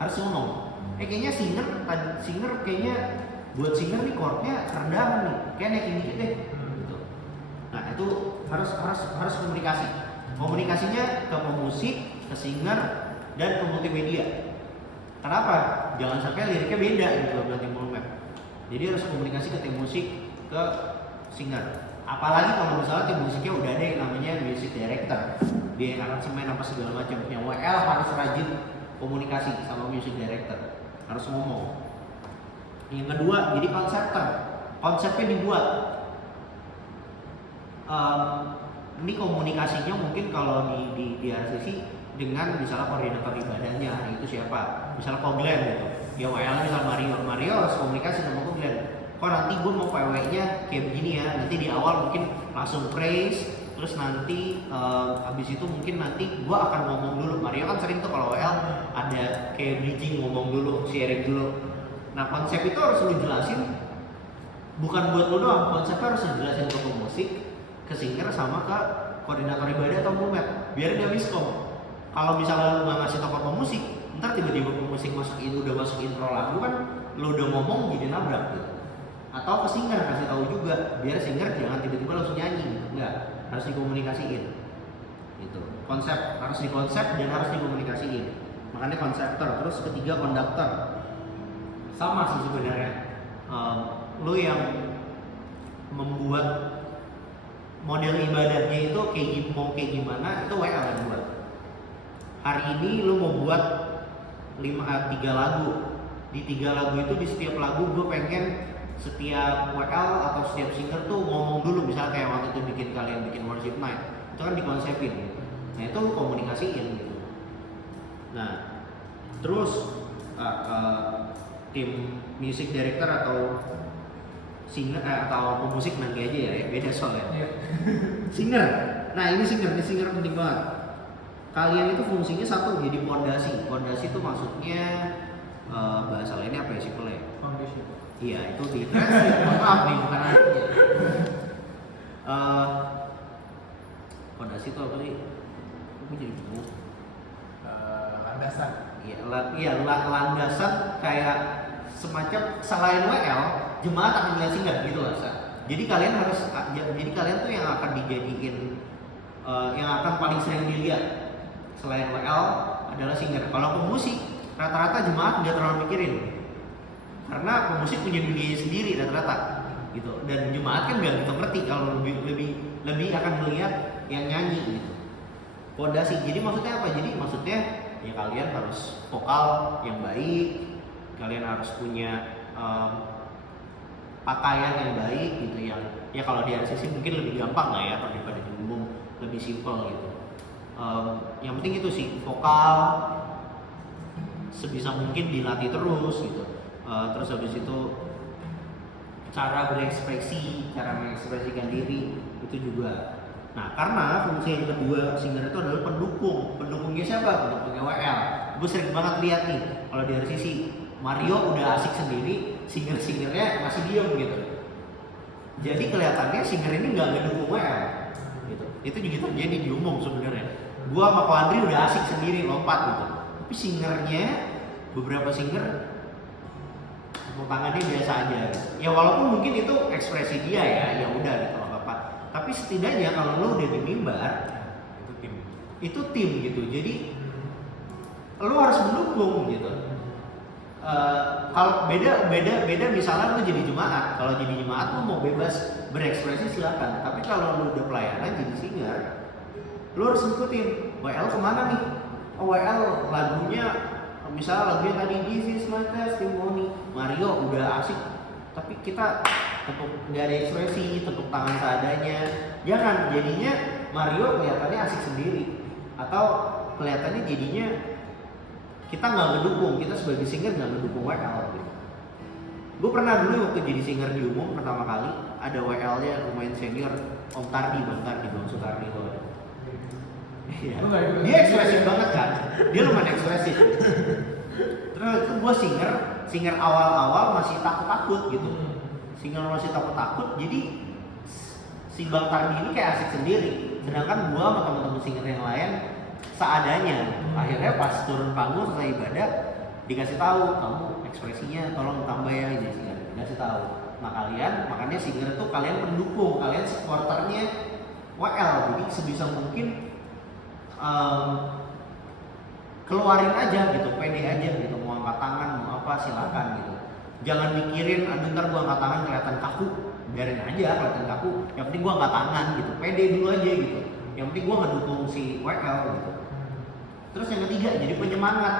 Harus ngomong. Kayaknya singer kayaknya buat singer nih chordnya rendahan nih. Kayak naikin dikit deh. Gitu. Nah, itu harus komunikasi. Komunikasinya ke pemusik, ke singer, dan ke multimedia. Kenapa? Jangan sampai liriknya beda gitu loh tim Mulmap. Jadi harus komunikasi ke tim musik, ke singer. Apalagi kalau misalnya tim musiknya udah ada yang namanya music director, dia yang aransemen apa segala macam. Yang WL harus rajin komunikasi sama music director, harus ngomong. Yang kedua, jadi konsepnya dibuat. Ini komunikasinya mungkin kalau di RCC dengan misalnya koordinator ibadahnya hari itu siapa, misalnya Koglen gitu ya, WL misalnya Mario harus komunikasi sama Koglen, kok nanti gue mau PW-nya kayak begini ya, nanti di awal mungkin langsung praise, terus nanti abis itu mungkin nanti gue akan ngomong dulu. Mario kan sering tuh kalau WL ada kayak bridging, ngomong dulu, sharing dulu. Nah, konsep itu harus lu jelasin, bukan buat lu doang, konsepnya harus dijelasin ke pemusik, ke singer, sama ke koordinator ibadah atau mulmet, biar dia miskom. Kalau misalnya lu nggak ngasih tau ke pemusik, ntar tiba-tiba pemusik udah masuk intro lagu kan, lu udah ngomong jadi nabrak gitu. Atau ke singer kasih tahu juga, biar singer jangan tiba-tiba langsung nyanyi gitu. Enggak, harus dikomunikasiin. Gitu. Konsep harus dikonsep dan harus dikomunikasiin. Makanya konseptor. Terus ketiga konduktor. Sama sih sebenarnya. Lu yang membuat model ibadahnya itu mau kayak gimana, itu WL yang buat. Hari ini lu mau buat 3 lagu. Di 3 lagu itu, di setiap lagu gue pengen setiap WL atau setiap singer tuh ngomong dulu, misalnya kayak waktu itu kalian bikin worship night, itu kan dikonsepin. Nah, itu lu komunikasiin gitu. Nah, terus tim music director atau singer atau pemusik nanti aja ya, beda soalnya. Singer. Nah, ini singer penting banget. Kalian itu fungsinya satu, jadi pondasi. Pondasi itu maksudnya bahasa lainnya apa ya, simpel ya? Foundation. Iya, itu di translate. Maaf nih, bukan artinya. Pondasi itu apa sih? Aku jadi bingung. Landasan. Iya, landasan kayak semacam selain WL, jemaat akan melihat singer gitu lah. Jadi kalian tuh yang akan dijadiin yang akan paling sering dilihat selain WL adalah singer. Kalau pemusik rata-rata jemaat nggak terlalu mikirin, karena pemusik punya dunia sendiri rata-rata gitu, dan jemaat kan nggak gitu ngerti, kalau lebih akan melihat yang nyanyi gitu. Pondasi. Jadi maksudnya apa? Jadi maksudnya ya kalian harus vokal yang baik, kalian harus punya pakaian yang baik gitu, yang ya kalau di RCC mungkin lebih gampang lah ya daripada di umum, lebih simpel gitu. Yang penting itu sih, vokal sebisa mungkin dilatih terus gitu. Terus habis itu cara berekspresi, cara mengekspresikan diri itu juga. Nah, karena fungsi yang kedua singer itu adalah pendukung. Pendukungnya siapa? Pendukungnya WL. Gue sering banget lihat nih kalau di RCC, Mario udah asik sendiri, singer-singernya masih diem gitu. Jadi kelihatannya singer ini nggak ngedukung WL gitu. Itu juga terjadi di umum sebenarnya. Gua sama Ko Andri udah asik sendiri lompat gitu, tapi singernya, beberapa singer tepuk tangannya biasa aja gitu. Ya walaupun mungkin itu ekspresi dia ya udah gitu nggak apa-apa. Tapi setidaknya kalau lo udah di mimbar, itu tim gitu. Jadi lo harus mendukung gitu. Kalau beda misalnya lo jadi jemaat. Kalau jadi jemaat lo mau bebas berekspresi silakan. Tapi kalau lo udah pelayanan jadi singer, lu harus ngikutin WL kemana nih. Oh, WL lagunya misalnya lagunya tadi This Is My Testimony, Mario udah asik tapi kita tepuk nggak ada ekspresi, tepuk tangan seadanya. Jangan, jadinya Mario kelihatannya asik sendiri atau kelihatannya jadinya kita nggak ngedukung, kita sebagai singer nggak ngedukung WL gitu. Gue pernah dulu waktu jadi singer di Umum pertama kali ada WL-nya lumayan senior, Om Tardi, Bang Sukardi tuh. Iya. Dia ekspresif banget kan, dia lumayan ekspresif. Terus itu gue singer awal-awal masih takut-takut gitu. Singer masih takut-takut, jadi si Bang Tardi ini kayak asik sendiri. Sedangkan gue sama teman-teman singer yang lain seadanya. Akhirnya pas turun panggung selesai ibadah dikasih tahu, kamu ekspresinya tolong tambah ya ini singer. Dikasih tahu. Nah kalian, makanya singer tuh kalian pendukung, kalian supporternya WL. Jadi sebisa mungkin keluarin aja gitu, pede aja gitu, mau angkat tangan, mau apa silakan gitu. Jangan mikirin, aduh ntar gua angkat tangan kelihatan kaku, biarin aja kelihatan kaku. Yang penting gua angkat tangan gitu, pede dulu aja gitu. Yang penting gua ngedukung si WL gitu. Terus yang ketiga, jadi penyemangat.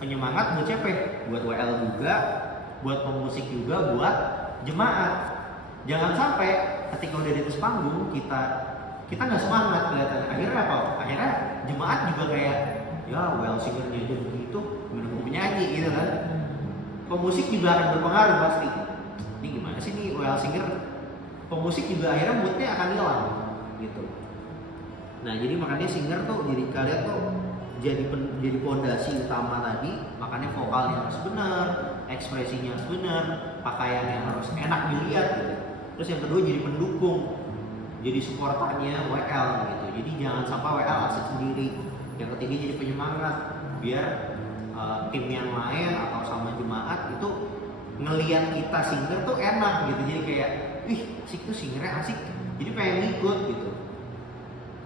Penyemangat buat siapa? Buat WL juga, buat pemusik juga, buat jemaat. Jangan sampai ketika udah di atas panggung kita nggak semangat kelihatan. Akhirnya apa? Akhirnya jemaat juga kayak ya WL singernya aja begitu, gimana mau penyanyi gitu kan. Pemusik juga akan berpengaruh pasti. Ini gimana sih nih WL singer? Pemusik juga akhirnya moodnya akan hilang gitu. Nah jadi makanya singer tuh jadi kalian tuh jadi fondasi utama tadi. Makanya vokalnya harus benar, ekspresinya harus benar, pakaiannya harus enak dilihat gitu. Terus yang kedua jadi pendukung, jadi supporternya WL gitu. Jadi jangan sampai WL asik sendiri. Yang ketiga jadi penyemangat biar tim yang lain atau sama jemaat itu ngelihat kita singer tuh enak gitu. Jadi kayak wih asik tuh singernya asik, jadi pengen ikut gitu.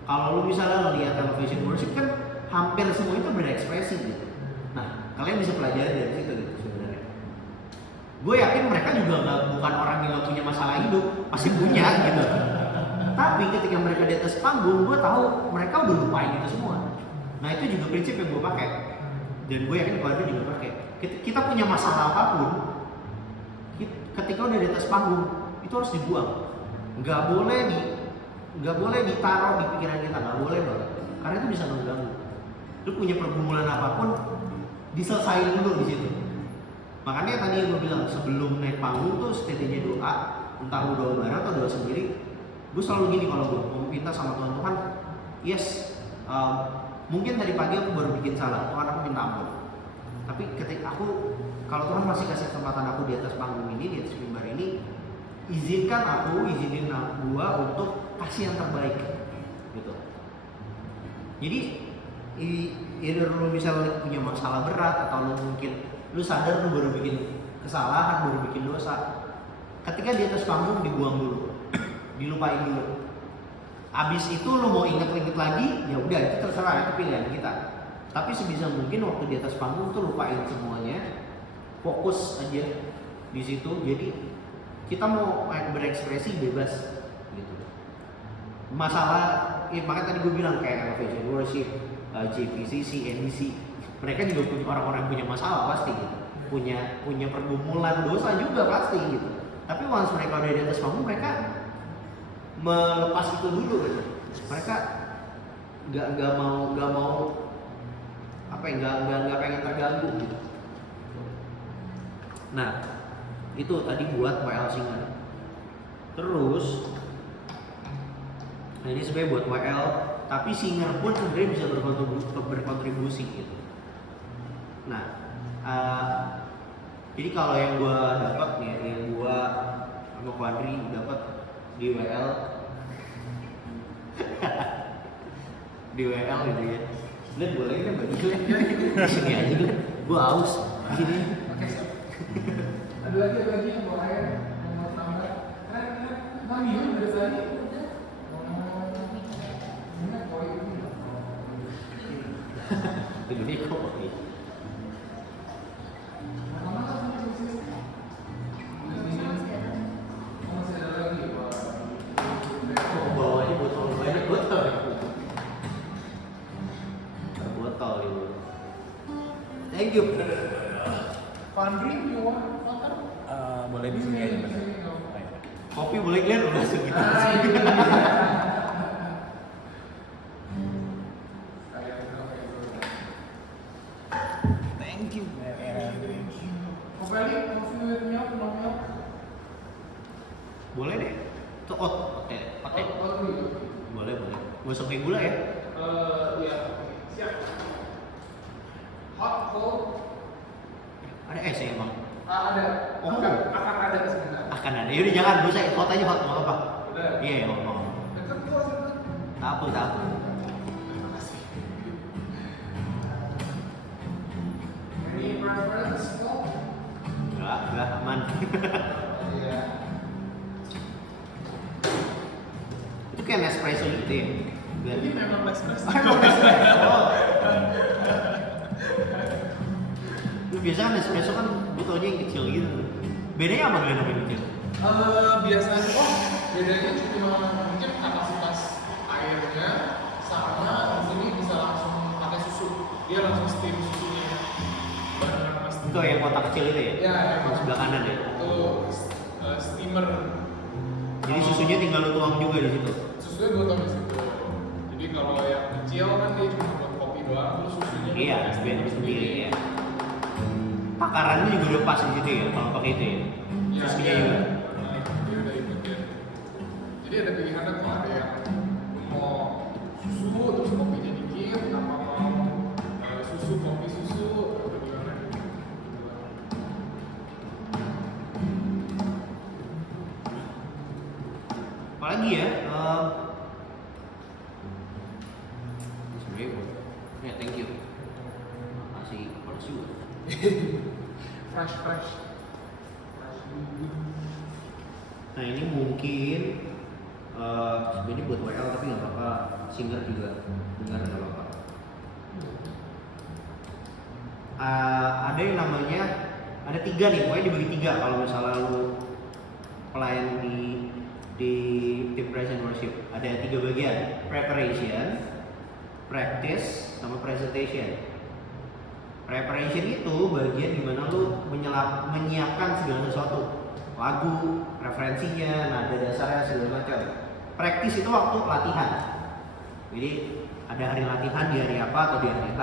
Kalau lu misalnya ngelihat television worship kan hampir semua itu berekspresi gitu. Nah kalian bisa pelajari dari situ gitu sebenarnya. Gue yakin mereka juga bukan orang yang gak punya masalah hidup, pasti punya gitu. Tapi ketika mereka di atas panggung, gue tahu mereka udah lupain itu semua. Nah itu juga prinsip yang gue pakai, dan gue yakin keluarga juga pakai. Kita punya masalah apapun, ketika udah di atas panggung itu harus dibuang. Nggak boleh ditaruh di pikiran kita, nggak boleh banget. Karena itu bisa mengganggu. Lu punya pergumulan apapun, diselesain dulu di situ. Makanya tadi yang gue bilang sebelum naik panggung tuh setidaknya doa, entah lu doa bareng atau doa sendiri. Gue selalu gini kalau gue mau minta sama Tuhan, yes, mungkin tadi pagi aku baru bikin salah, Tuhan aku minta ampun. Tapi ketika kalau Tuhan masih kasih kesempatan aku di atas panggung ini, di atas mimbar ini, izinin gue untuk kasih yang terbaik, gitu. Jadi, either lu misalnya punya masalah berat atau lu mungkin lu sadar lu baru bikin kesalahan, baru bikin dosa. Ketika di atas panggung dibuang dulu. Dilupain dulu. Abis itu lo mau inget-inget lagi, ya udah itu terserah, itu pilihan kita. Tapi sebisa mungkin waktu di atas panggung tuh lupain semuanya, fokus aja di situ. Jadi kita mau berekspresi bebas gitu. Masalah, makanya tadi gue bilang kayak Elevation Worship, JPCC, NDC, mereka juga punya orang-orang yang punya masalah pasti gitu. Punya pergumulan dosa juga pasti gitu. Tapi once mereka udah di atas panggung, mereka melepas itu dulu gitu. Mereka nggak mau apa ya, nggak pengen terganggu gitu. Nah itu tadi buat WL singer. Terus nah ini sebenarnya buat WL, tapi singer pun sebenarnya bisa berkontribusi gitu. Nah jadi kalau yang gue dapat nih, yang gue sama Kuadri dapat di WL di WL gitu ya. Lihat boleh kan bagi di sini aja kan. Gua haus. Gini. Oke, siap. Ada lagi yang mau air, yang mau tambah. Kan minum dari tadi. Ingat poin ini. Ini kopi. Thank you. Pandri, you want water? Boleh di sini aja bener. Kopi boleh lihat udah segitu. Thank you. Coffee with milk, no milk. Boleh deh. Tuh oke. Dulu. Boleh. Gak usah pakai gula ya. Iya. Siap. Hot, cold. Ada es ya emang. Ada. Oh. Akan ada sebenarnya. Akan ada. Yaudah jangan, gak usah hot aja hot, mau apa? Udah. Iya, mau. Dekat kok sih. Tak apa. Terima kasih. Any preference? No? Enggak, aman. Iya. Itu kayak Nespresso gitu ya. Jadi memang Nespresso. Lu biasa kan Nespresso kan botolnya yang kecil gitu. Bedanya apa kalian yang kecil? Biasanya bedanya cuma mungkin kapasitas airnya sama di sini bisa langsung pakai susu. Dia langsung steam susunya. Barengan sama steam. Itu yang kotak kecil itu ya? Ya, Yang sebelah kanan ya. Itu steamer. Jadi susunya tinggal lu tuang juga di situ. Susunya gue tau di situ. Jadi kalau yang kecil kan dia cuma buat kopi doang, terus susunya Iya, band sendiri ya. Takarannya juga udah pas di situ ya, kalau pakai itu ya. Ya, Susunya iya. juga. Dia udah ikut ya. Jadi ada pilihannya kalau ada yang mau susu terus kopinya dikit, apa mau susu kopi susu, atau gimana gitu. Apalagi ya? Sebenarnya, ya thank you. Makasih kepada juga. Fresh. Nah ini mungkin sebenarnya buat WL tapi nggak apa-apa, singer juga dengar nggak apa-apa. Ada yang namanya, ada 3 nih, pokoknya dibagi 3 kalau misalnya lu pelayan di tim praise and worship. Ada 3 bagian: preparation, practice, sama presentation. Preparation itu bagian dimana lu menyiapkan segala sesuatu, lagu, referensinya, nada dasarnya segala macam. Practice itu waktu latihan. Jadi ada hari latihan di hari apa atau di hari H.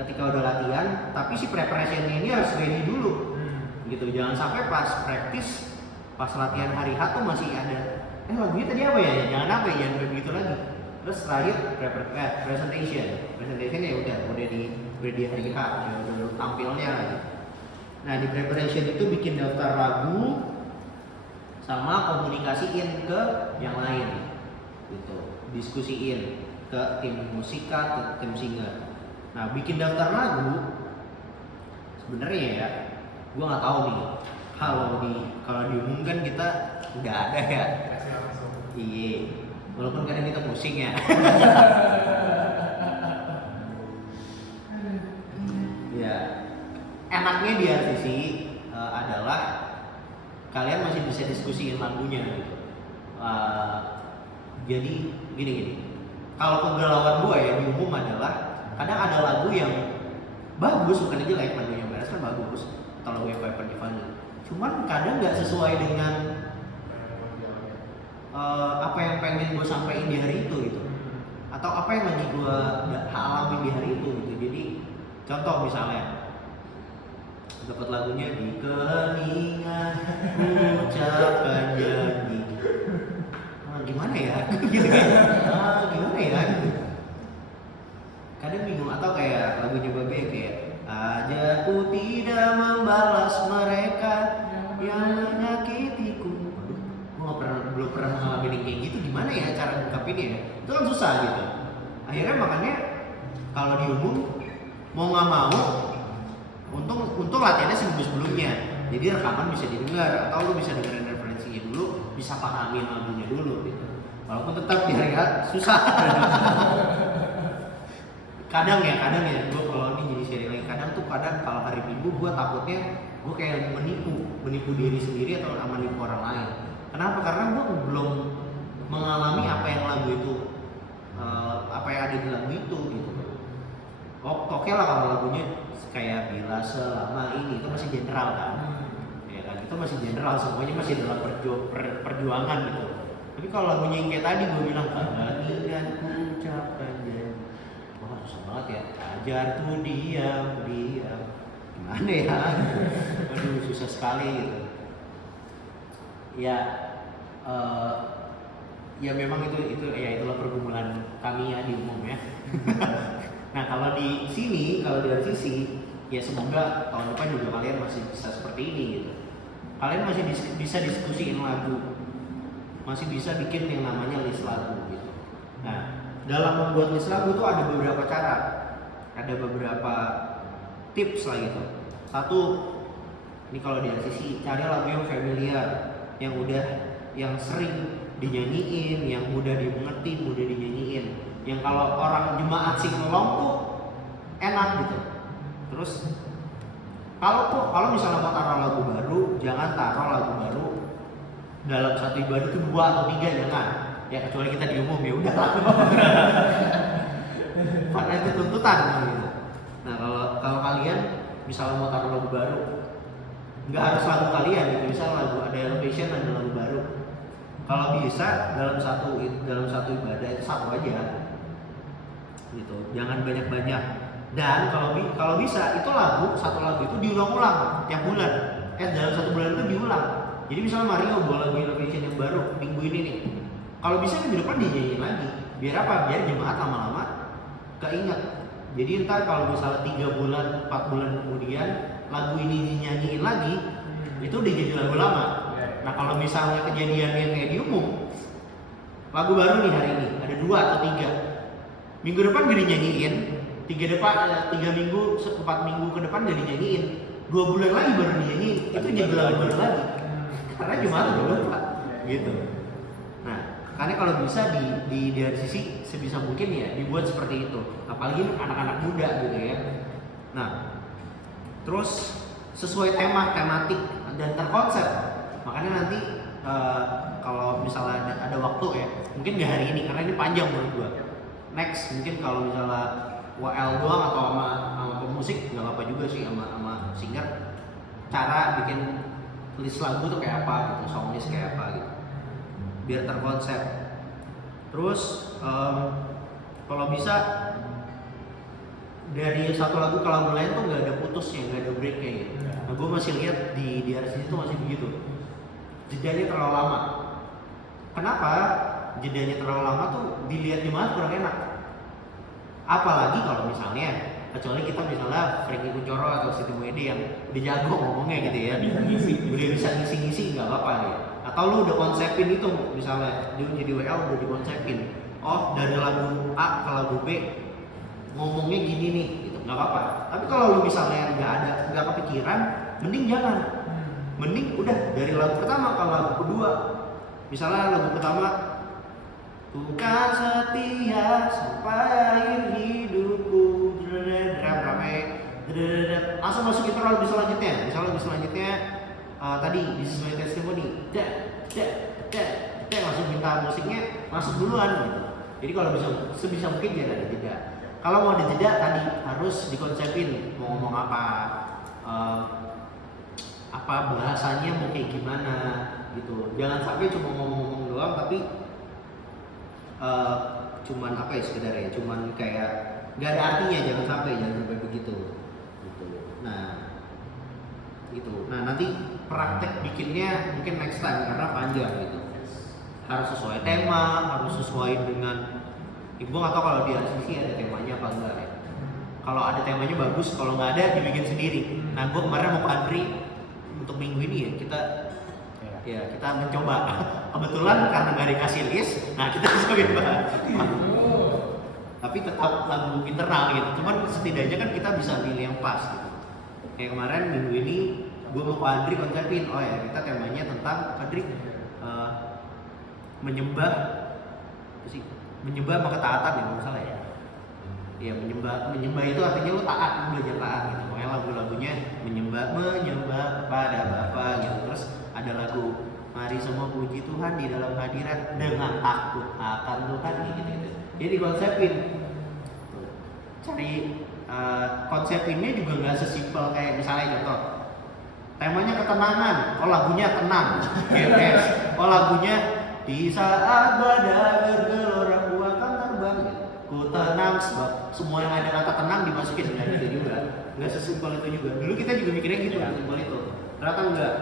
Ketika udah latihan, tapi si preparationnya ini harus ready dulu. Gitu, jangan sampai pas practice, pas latihan hari H tuh masih ada. Lagunya tadi apa ya? Jangan apa ya? Jangan begitu lagi. Terus terakhir presentation. Presentation ya udah di hari H, ya udah tampilnya lagi. Nah di preparation itu bikin daftar lagu sama komunikasiin ke yang lain, gitu. Diskusiin ke tim musika, ke tim singer. Nah bikin daftar lagu sebenarnya ya, gua nggak tahu nih kalau diumumkan kita nggak ada ya. Kasih langsung. Iya, walaupun kadang kita pusing ya. Ya, enaknya di RTC adalah kalian masih bisa diskusiin lagunya gitu. Jadi gini, kalau kegalauan gue ya di umum adalah kadang ada lagu yang bagus, bukan jelek, lagunya beres kan bagus, atau lagu yang Viper Divani. Cuman kadang nggak sesuai dengan apa yang pengen gue sampaikan di hari itu gitu, atau apa yang lagi gue alami di hari itu gitu. Jadi contoh misalnya dapat lagunya di keningan ucapkan janji, gimana ya gitu kan, gimana ya gitu. Kadang bingung. Atau kayak lagunya Babe kayak ajaku tidak membalas mereka yang menyakitiku. Aduh, gue belum pernah mengalami kayak gitu. Gimana ya cara ngungkapinnya ya? Itu kan susah gitu. Akhirnya makanya kalau di umum mau nggak mau, untung latihannya seminggu sebelumnya. Jadi rekaman bisa didengar, atau lu bisa dengerin referensinya dulu, bisa pahamin lagunya dulu gitu. Walaupun tetap di hari susah. kadang ya gue kalau ini jadi sharing lagi, kadang kalau hari Minggu gue takutnya gue kayak menipu diri sendiri atau menipu orang lain. Kenapa? Karena gue belum mengalami apa yang lagu itu, apa yang ada di lagu itu gitu. Oke lah kalau lagunya kayak bila selama ini itu masih general kan, ya kan itu masih general, semuanya masih dalam perjuangan gitu. Tapi kalau lagunya yang kayak tadi gue bilang dan ucapannya, wah susah banget ya, ajar tuh diam gimana ya, aduh susah sekali gitu. Ya ya memang itu ya itulah pergumulan kami ya di umum ya. Nah kalau di sini, kalau di RCC ya semoga tahun depan juga kalian masih bisa seperti ini gitu. Kalian masih bisa diskusiin lagu, masih bisa bikin yang namanya list lagu gitu. Nah dalam membuat list lagu tuh ada beberapa cara, ada beberapa tips lah gitu. Satu, ini kalau di RCC cari lagu yang familiar, yang sering dinyanyiin, yang mudah dimengerti, mudah dinyanyiin, yang kalau orang jemaat singelong tuh enak gitu. Terus kalau misalnya mau taruh lagu baru, jangan taruh lagu baru dalam satu ibadah itu 2 atau 3, jangan. Ya kecuali kita di umum ya udah lah. Karena itu tuntutan gitu. Nah kalau kalian misalnya mau taruh lagu baru, nggak harus lagu kalian gitu, misal lagu ada Elevation, ada lagu baru. Kalau bisa dalam satu ibadah itu satu aja gitu, jangan banyak-banyak. Dan kalau bisa itu satu lagu itu diulang-ulang tiap bulan, dalam 1 bulan itu diulang. Jadi misalnya Mario bawa lagu Elevation yang baru minggu ini nih, kalau bisa minggu depan dinyanyiin lagi, biar apa? Biar jemaat lama-lama keinget. Jadi ntar kalau misalnya 3 bulan, 4 bulan kemudian lagu ini dinyanyiin lagi, itu udah jadi lagu lama. Nah kalau misalnya kejadiannya kayak di umum, lagu baru nih hari ini ada 2 atau 3, minggu depan gak dinyanyiin, 3 minggu, 4 minggu ke depan gak dinyanyiin, 2 bulan lagi baru dinyanyiin, itu jadi lagu baru lagi. Karena jemaat udah lupa, gitu. Nah, karena kalau bisa di RCC sebisa mungkin ya dibuat seperti itu, apalagi anak-anak muda gitu ya. Nah, terus sesuai tematik dan terkonsep. Makanya nanti kalau misalnya ada waktu ya, mungkin gak hari ini karena ini panjang menurut gua. Next mungkin kalau misalnya WL doang atau sama pemusik nggak apa-apa juga sih, sama singer, cara bikin list lagu tuh kayak apa gitu, song list kayak apa gitu, biar terkonsep. Terus kalau bisa dari satu lagu ke lagu lain tuh nggak ada putusnya, nggak ada breaknya gitu. Nah gue masih lihat di RCC itu masih begitu, jedanya terlalu lama. Kenapa jedanya terlalu lama tuh dilihat jemaat kurang enak. Apalagi kalau misalnya, kecuali kita misalnya Franky Kuncoro atau Siti Muede yang udah jago ngomongnya gitu ya, udah bisa ngisi-ngisi nggak apa-apa ya. Atau lu udah konsepin itu, misalnya dia jadi WL udah dikonsepin, oh dari lagu A ke lagu B ngomongnya gini nih, gitu nggak apa-apa. Tapi kalau lu misalnya nggak kepikiran, mending jangan. Mending udah dari lagu pertama ke lagu kedua. Misalnya lagu pertama, bukan setia sampai akhir hidupku, langsung masukin lagu selanjutnya. Misalnya lagu selanjutnya tadi This Is My Testimony, langsung minta musiknya masuk duluan gitu. Jadi kalau bisa sebisa mungkin jangan ada jeda. Kalau mau ada jeda tadi harus dikonsepin mau ngomong apa bahasanya mau kayak gimana gitu. Jangan sampai cuma ngomong-ngomong doang tapi cuman apa ya sekedarnya, cuman kayak nggak ada artinya, jangan sampai begitu gitu. Nah nanti praktek bikinnya mungkin next time karena panjang gitu, harus sesuai tema, harus sesuai dengan ibu nggak tahu kalau di RCC ada temanya apa enggak ya. Kalau ada temanya bagus, kalau nggak ada dibikin sendiri. Nah gue kemarin mau ke Andri untuk minggu ini ya kita mencoba. Kebetulan karena nggak dikasih list, nah kita bisa coba. Tapi tetap lagu internal gitu. Cuman setidaknya kan kita bisa pilih yang pas gitu. Kayak kemarin minggu ini gue mau ke Andri konsepin, oh ya kita temanya tentang Andri menyembah sama ketaatan ya kalau salah ya. Ya menyembah itu artinya lu taat, lu belajar taat gitu. Pokoknya lagu-lagunya menyembah kepada Bapa gitu. Terus ada lagu mari semua puji Tuhan di dalam hadirat dengan takut akan Tuhan gitu. Jadi konsepin cari konsep ini juga nggak sesimpel kayak misalnya contoh temanya ketenangan, oh lagunya tenang, GS, oh lagunya di saat badai bergelora ku akan terbang, ku tenang sebab semua yang ada kata tenang dimasukin nggak gitu juga, nggak sesimpel itu juga. Dulu kita juga mikirnya gitu, sesimpel itu, ternyata enggak.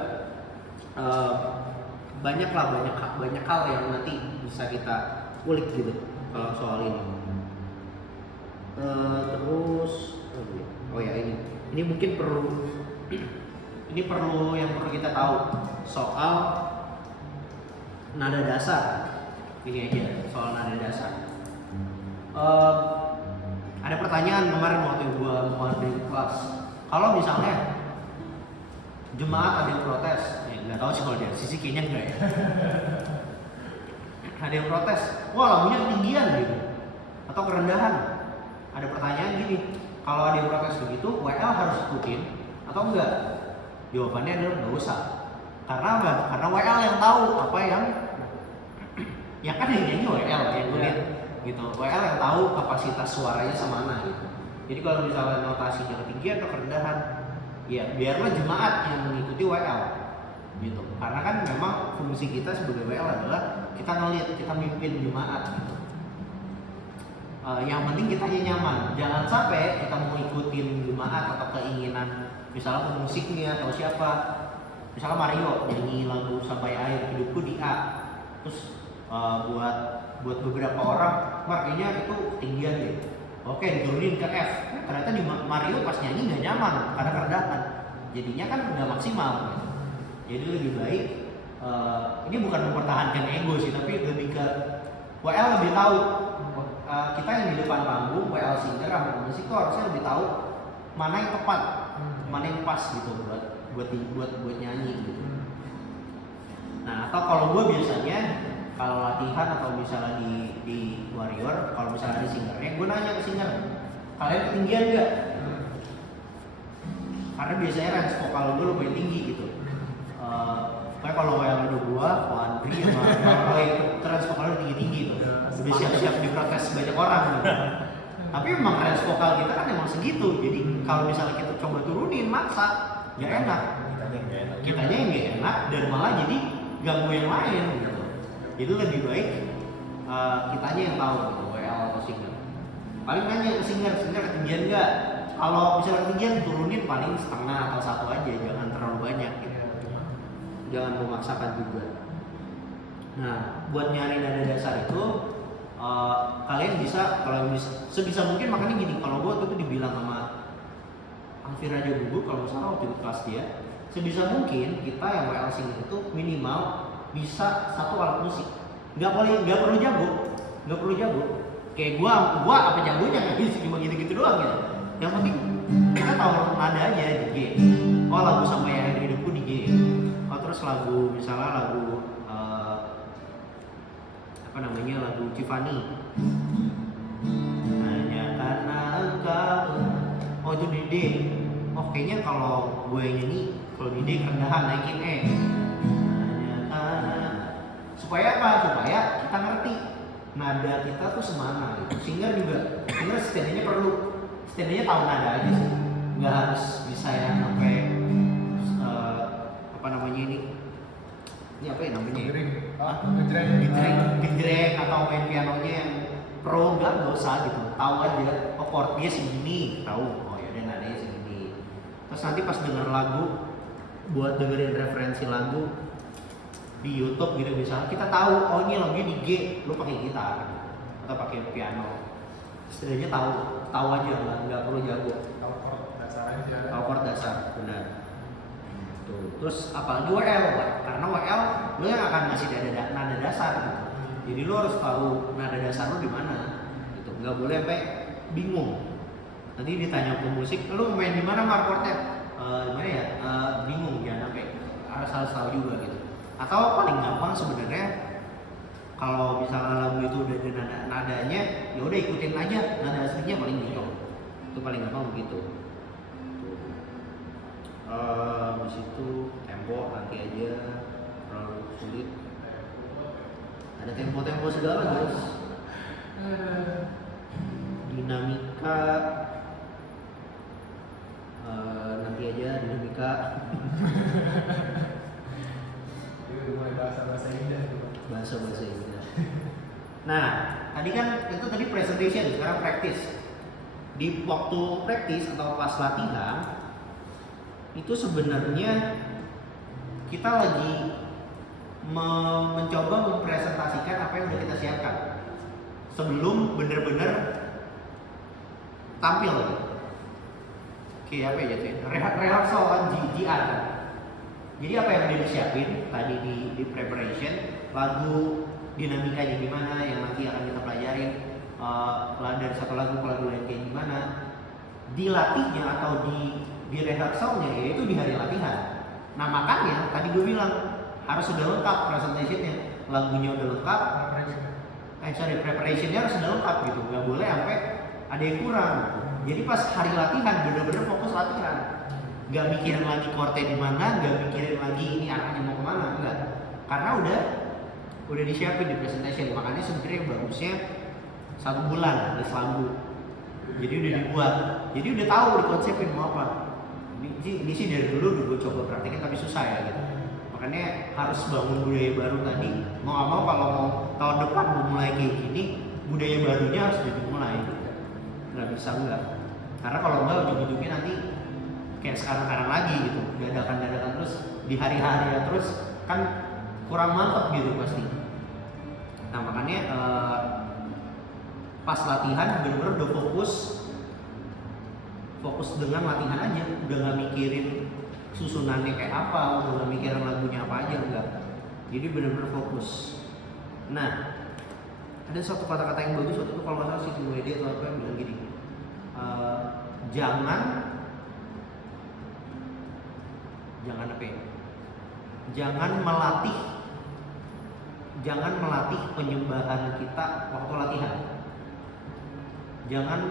Banyak hal yang nanti bisa kita ulik gitu kalau soal ini. Terus oh ya ini mungkin perlu yang perlu kita tahu soal nada dasar. Ini aja soal nada dasar. Ada pertanyaan kemarin waktu gua mau di kelas, kalau misalnya jemaat ada yang protes, nggak tahu sih kalau dari sisi kayaknya enggak ya. Ada yang protes, wah lagunya ketinggian gitu, atau kerendahan. Ada pertanyaan gini, kalau ada yang protes begitu, WL harus ikutin atau enggak? Jawabannya adalah nggak usah. Karena apa? Karena WL yang tahu apa yang kan yang nyanyi WL yang kulit gitu. WL yang tahu kapasitas suaranya semana gitu. Jadi kalau misalnya notasinya ketinggian atau kerendahan, ya biarlah jemaat yang mengikuti WL gitu. Karena kan memang fungsi kita sebagai WL adalah kita ngelihat, kita mimpin jemaat gitu. Yang penting kitanya nyaman. Jangan sampai kita mau ikutin jemaat atau keinginan misalnya pemusiknya atau siapa, misalnya Mario nyanyi lagu Sampai Air Hidupku di A, terus buat beberapa orang makanya itu ketinggian deh, oke diturunin ke F. Ternyata di Mario pas nyanyi nggak nyaman karena kerendahan, jadinya kan nggak maksimal gitu. Jadi lebih baik ini bukan mempertahankan ego sih, tapi lebih ke WL lebih tahu. Kita yang di depan panggung, WL singer sama musik tuh harusnya lebih tahu mana yang tepat, mana yang pas gitu buat nyanyi gitu. Nah, atau kalau gue biasanya kalau latihan atau misalnya di Warrior, kalau misalnya ada singernya, gue nanya ke singer, kalian ketinggian nggak? Karena biasanya range vokal gue lumayan tinggi gitu. Kayak kalau WL ada gue, Andri sama range vokalnya tinggi-tinggi tuh. Udah siap-siap diprotes banyak orang gitu. Tapi memang range vokal kita kan emang segitu. Jadi kalau misalnya kita coba turunin maksa, nggak enak. Kitanya yang nggak enak dan malah jadi ganggu yang lain gitu. Jadi lebih baik kitanya yang tahu gitu, WL atau singer. Paling nanya ke singer ketinggian nggak? Kalau misalnya ketinggian turunin paling setengah atau satu aja, jangan terlalu banyak gitu. Jangan memaksakan juga. Nah, buat nyari nada dasar itu kalian bisa, kalau bisa sebisa mungkin, makanya gini, kalau gue tuh dibilang sama Alfi Raja Gugu kalau misalnya waktu itu kelas dia, sebisa mungkin kita yang WL singer itu minimal bisa satu alat musik, nggak perlu jago, kayak gua apa jagonya nggak bisa cuma gitu doang gitu. Yang penting kita tahu nada aja di G, oh lagu Sampai Akhir Hidupku di G, oh terus lagu misalnya lagu lagu Tiffany, hanya karena engkau, oh itu di D. Oh kayaknya kalau gue nyanyi, kalau di D kerendahan naikin E, hanya karena, supaya apa? Supaya kita ngerti nada kita tuh semana gitu. Singer juga, singer setidaknya tahu nada aja sih, nggak harus bisa yang sampai ini apa ya namanya? Gejreng atau main pianonya yang pro, nggak usah gitu. Tahu aja, oh chordnya segini, tahu. Oh ya udah nadanya segini. Terus nanti pas denger lagu, buat dengerin referensi lagu di YouTube gitu misalnya, kita tahu oh ini lagunya di G, lu pakai gitar atau pakai piano. Setidaknya tahu aja, nggak perlu jago. Tahu chord dasar, benar. Terus apalagi WL, karena WL lo yang akan ngasih nada dasar gitu. Jadi lo harus tahu nada dasar lo di mana gitu. Nggak boleh sampai bingung. Nanti ditanya pemusik, lo main di mana chordnya? Gimana ya? Bingung, jangan sampai harus tahu juga gitu. Atau paling gampang sebenarnya kalau misalnya lagu itu udah ada nadanya, ya udah ikutin aja nada aslinya paling gitu. Itu paling gampang begitu. Di situ tempo nanti aja, terlalu sulit. Ada tempo segala guys. Dinamika Amerika. Jadi udah mulai bahasa indah gitu. Bahasa Inggris. Nah, tadi kan itu tadi presentation, sekarang practice. Di waktu practice atau pas latihan itu sebenarnya kita lagi mencoba mempresentasikan apa yang udah kita siapkan sebelum bener-bener tampil. Oke, apa ya jatuhnya? Rehearsal kan GR kan. Jadi apa yang udah disiapin tadi di preparation, lagu dinamikanya gimana yang nanti akan kita pelajarin, dari satu lagu ke lagu lain kayak gimana, dilatihnya atau di rehearsalnya yaitu di hari latihan. Nah makanya tadi gue bilang harus sudah lengkap presentationnya, lagunya udah lengkap, preparationnya harus sudah lengkap gitu, nggak boleh sampai ada yang kurang. Jadi pas hari latihan bener-bener fokus latihan, nggak mikirin lagi korte di mana, nggak mikirin lagi ini anaknya mau kemana, enggak, karena udah disiapin di presentation. Makanya sebenarnya bagusnya 1 bulan di Selambu, jadi udah dibuat, jadi udah tahu dikonsepin mau apa. Ini sih dari dulu gue coba praktekin tapi susah ya gitu. Makanya harus bangun budaya baru tadi. Mau nggak mau kalau mau tahun depan mau mulai kayak gini, budaya barunya harus dimulai. Nggak bisa enggak. Karena kalau enggak ujung-ujungnya nanti kayak sekarang lagi gitu, dadakan terus di hari-hari ya terus kan kurang mantap gitu pasti. Nah makanya pas latihan bener-bener udah fokus dengan latihan aja, udah nggak mikirin susunannya kayak apa, udah nggak mikirin lagunya apa aja, enggak. Jadi bener-bener fokus. Nah, ada satu kata-kata yang bagus waktu itu kalau nggak salah si Wede atau apa yang bilang gini, jangan apa ya? Jangan melatih penyembahan kita waktu latihan. Jangan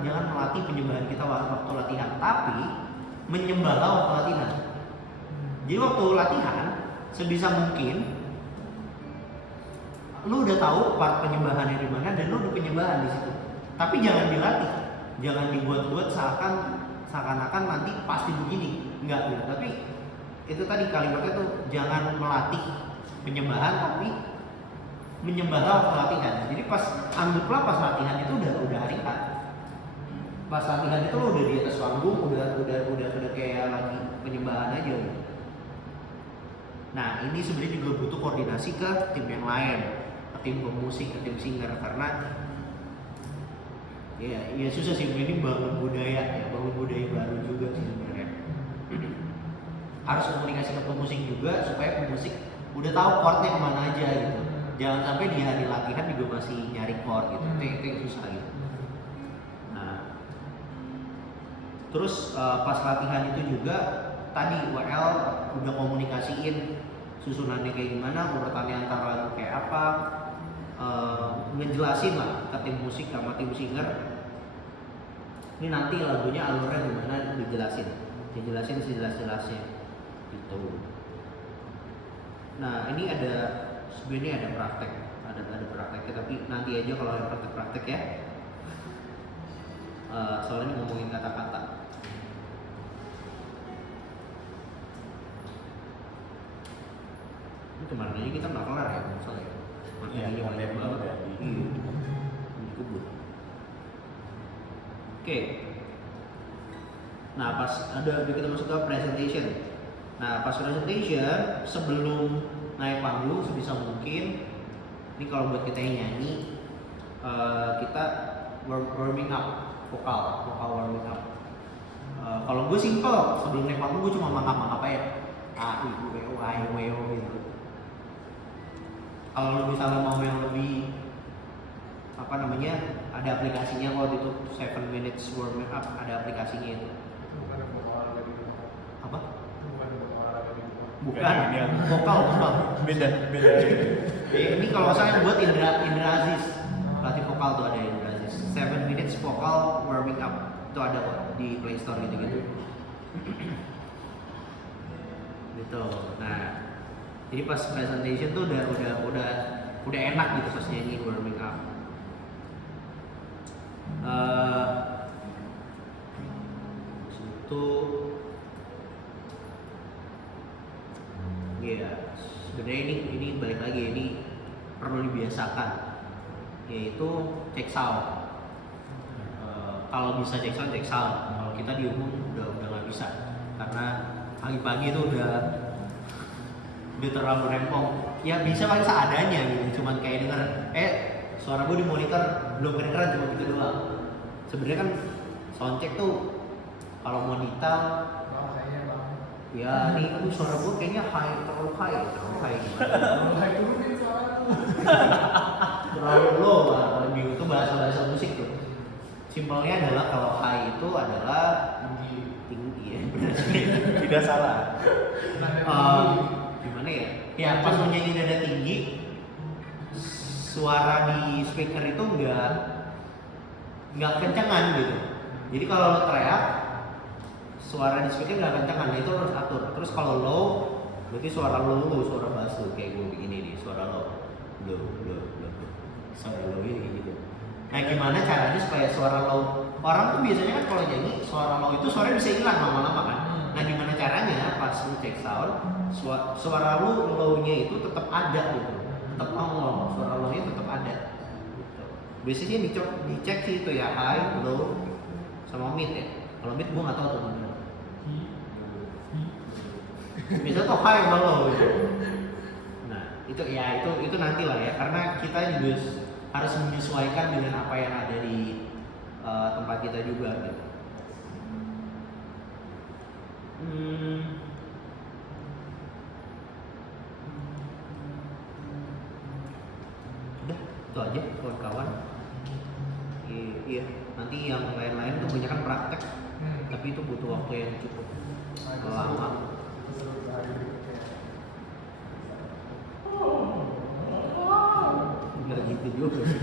melatih penyembahan kita waktu latihan, tapi menyembahlah waktu latihan. Jadi waktu latihan sebisa mungkin lu udah tahu part penyembahannya di mana dan lu udah penyembahan di situ. Tapi jangan dilatih, jangan dibuat-buat seakan-akan nanti pasti begini, enggak gitu. Tapi itu tadi kalimatnya tuh jangan melatih penyembahan tapi menyembahlah waktu latihan. Jadi anggaplah pas latihan itu udah hari H. Pas latihan itu lo udah di atas panggung, udah kayak lagi penyembahan aja. Nah ini sebenarnya juga butuh koordinasi ke tim yang lain, ke tim pemusik, ke tim singer, karena ya susah sih ini bangun budaya baru juga sih sebenarnya. Harus komunikasi ke pemusik juga supaya pemusik udah tahu chordnya kemana aja gitu. Jangan sampai di hari latihan juga masih nyari chord gitu, itu yang susah gitu. Nah, terus pas latihan itu juga tadi WL udah komunikasiin susunannya kayak gimana, urutannya antara lagu kayak apa, ngejelasin lah ke tim musik sama tim singer. Ini nanti lagunya alurnya gimana dijelasin sejelas-jelasnya gitu. Nah ini sebenarnya ada prakteknya, tapi nanti aja kalau ada praktek ya. Soalnya ini ngomongin kata-kata. Ini kemarin aja kita nggak kelar ya, misalnya. Makanya banyak banget ya. Kubur. Oke. Nah pas kita masuk ke presentation. Nah pas presentation sebelum naik panggung sebisa mungkin ini kalau buat kita yang nyanyi kita warming up vokal warming up. Kalau gue simple sebelum naik panggung gue cuma mangap ya gitu. Kalau lu misalnya mau yang lebih ada aplikasinya kalau itu 7 minutes warming up, ada aplikasinya itu. Apa? Bukan, vokal. Beda. Ini kalau saya buat Indra Aziz, pelatih vokal tuh ada Indra Aziz. 7 minutes vokal warming up itu ada kok di Play Store gitu. Gitu. Nah, jadi pas presentation tuh udah enak gitu pas nyanyi warming up. Itu sebenarnya ini balik lagi, ini perlu dibiasakan, yaitu check sound. Kalau bisa check sound, kalau kita di umum udah nggak bisa, karena pagi-pagi itu udah terlalu rempong. Ya bisa paling seadanya gitu, cuman kayak denger suara gue di monitor belum kedengeran, cuma gitu doang. Sebenarnya kan sound check tuh kalau mau detail, Kayaknya bang. ya nih aduh suara gue kayaknya terlalu high gimana? Turunin suara lu. Terlalu low lah kalau bingung itu bahasa musik tuh. Simpelnya adalah kalau high itu adalah tinggi ya, benar sih. Tidak salah. Gimana ya? Ya pas lo nyanyi nada tinggi, suara di speaker itu nggak kencengan gitu. Jadi kalau lo teriak, suara di speaker nggak kencengan, nah itu lo harus atur. Terus kalau low, berarti suara low, suara bass tuh kayak gue begini nih, suara low, suara low ini gitu. Nah gimana caranya supaya suara low, orang tuh biasanya kan kalau nyanyi suara low itu suaranya bisa hilang lama-lama kan. Nah gimana caranya pas lu cek sound, suara low-nya itu tetap ada gitu, tetap nongol, suara low-nya tetap ada gitu. Biasanya dicek sih itu ya high, low, sama mid ya. Kalau mid gua nggak tahu tuh mana. Biasanya tuh high sama low gitu. Nah itu nanti lah ya, karena kita juga harus menyesuaikan dengan apa yang ada di tempat kita juga gitu. Udah itu aja kawan-kawan. Iya nanti yang lain-lain tuh banyak kan praktek, tapi itu butuh waktu yang cukup lama. Nggak gitu juga sih.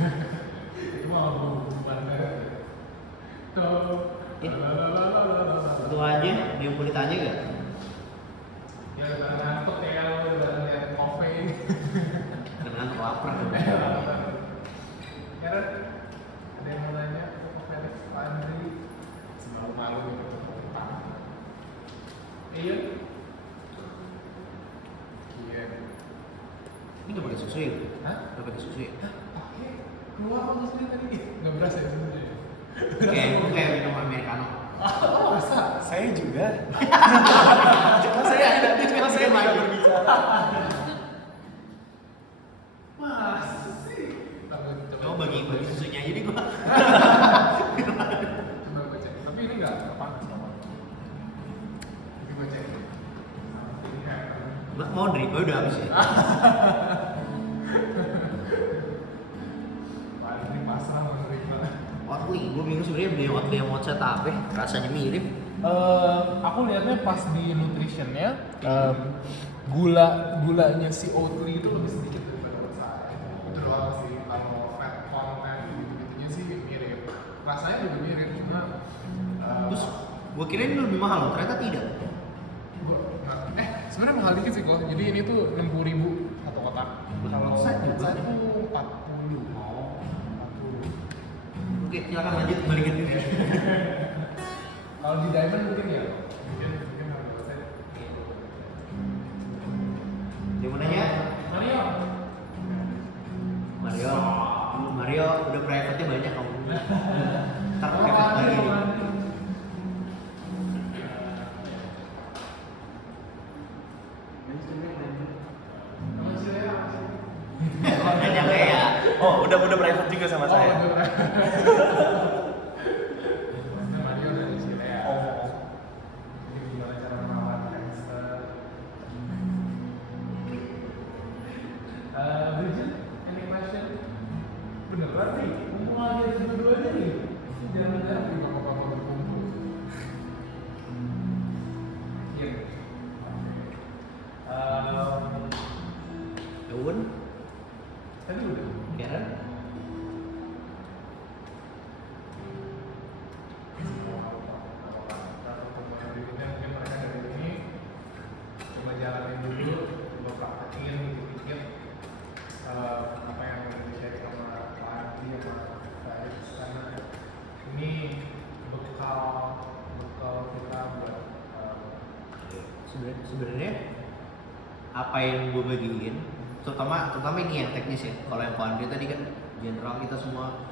Itu aja, ada yang mau ditanya gak? Ya udah ngantuk ya, udah lihat kopi. Dengan lapar dong. Karen, ada yang mau nanya? Felix, Pak Andri, semalu-malu gitu. Iya. Iya. Ini udah pakai susu ya? Hah? Udah pakai susu ya? Oke. Keluar waktu sendiri tadi. Nggak berasa ya sebenarnya. Kayak minum americano. Oh, masa? Saya juga. Cuma saya tidak berbicara. Masa sih? Coba bagi susunya aja nih gua. Coba gue cek. Tapi ini nggak panas sama. Tapi gue cek. Ini kayak Mau drink, udah habis ya. Pak pasrah menerima. Oatly, gue bingung sebenarnya beli Oatly yang Mocha apa? Rasanya mirip. Aku lihatnya pas di nutritionnya gulanya si Oatly itu lebih sedikit daripada buat saya. Itu doang sih. Kalau fat content gitu-gitunya sih mirip. Rasanya juga mirip cuma Terus gue kira ini lebih mahal loh, ternyata tidak. Sebenarnya mahal dikit sih kok. Jadi ini tuh 60.000 satu kotak. Kalau Set juga. set tuh 40. Oh, 40. Oke, silakan lanjut balikin dulu. Kalau di diamond mungkin ya. Mungkin harga set. Dia mau nanya? Mario. Mario udah private-nya banyak kamu. Ntar private lagi nih. Nanya ya. Oh, udah private juga sama saya. Mario dari Chile. Oh. Jadi gimana cara merawat hamster? Bridget, any question? Beneran nih, mumpung aja dua-duanya nih. Jangan-jangan di bapak-bapak berkumpul. Iya. Daun, Tadi udah. Karen, Mungkin mereka dari ini coba jalanin dulu, coba praktekin dikit-dikit apa yang udah di-share sama Pak Adi sama Felix, karena ini bekal kita buat sebenarnya apa yang gue bagiin, terutama ini yang teknis ya. Kalau yang Andre tadi kan general, kita semua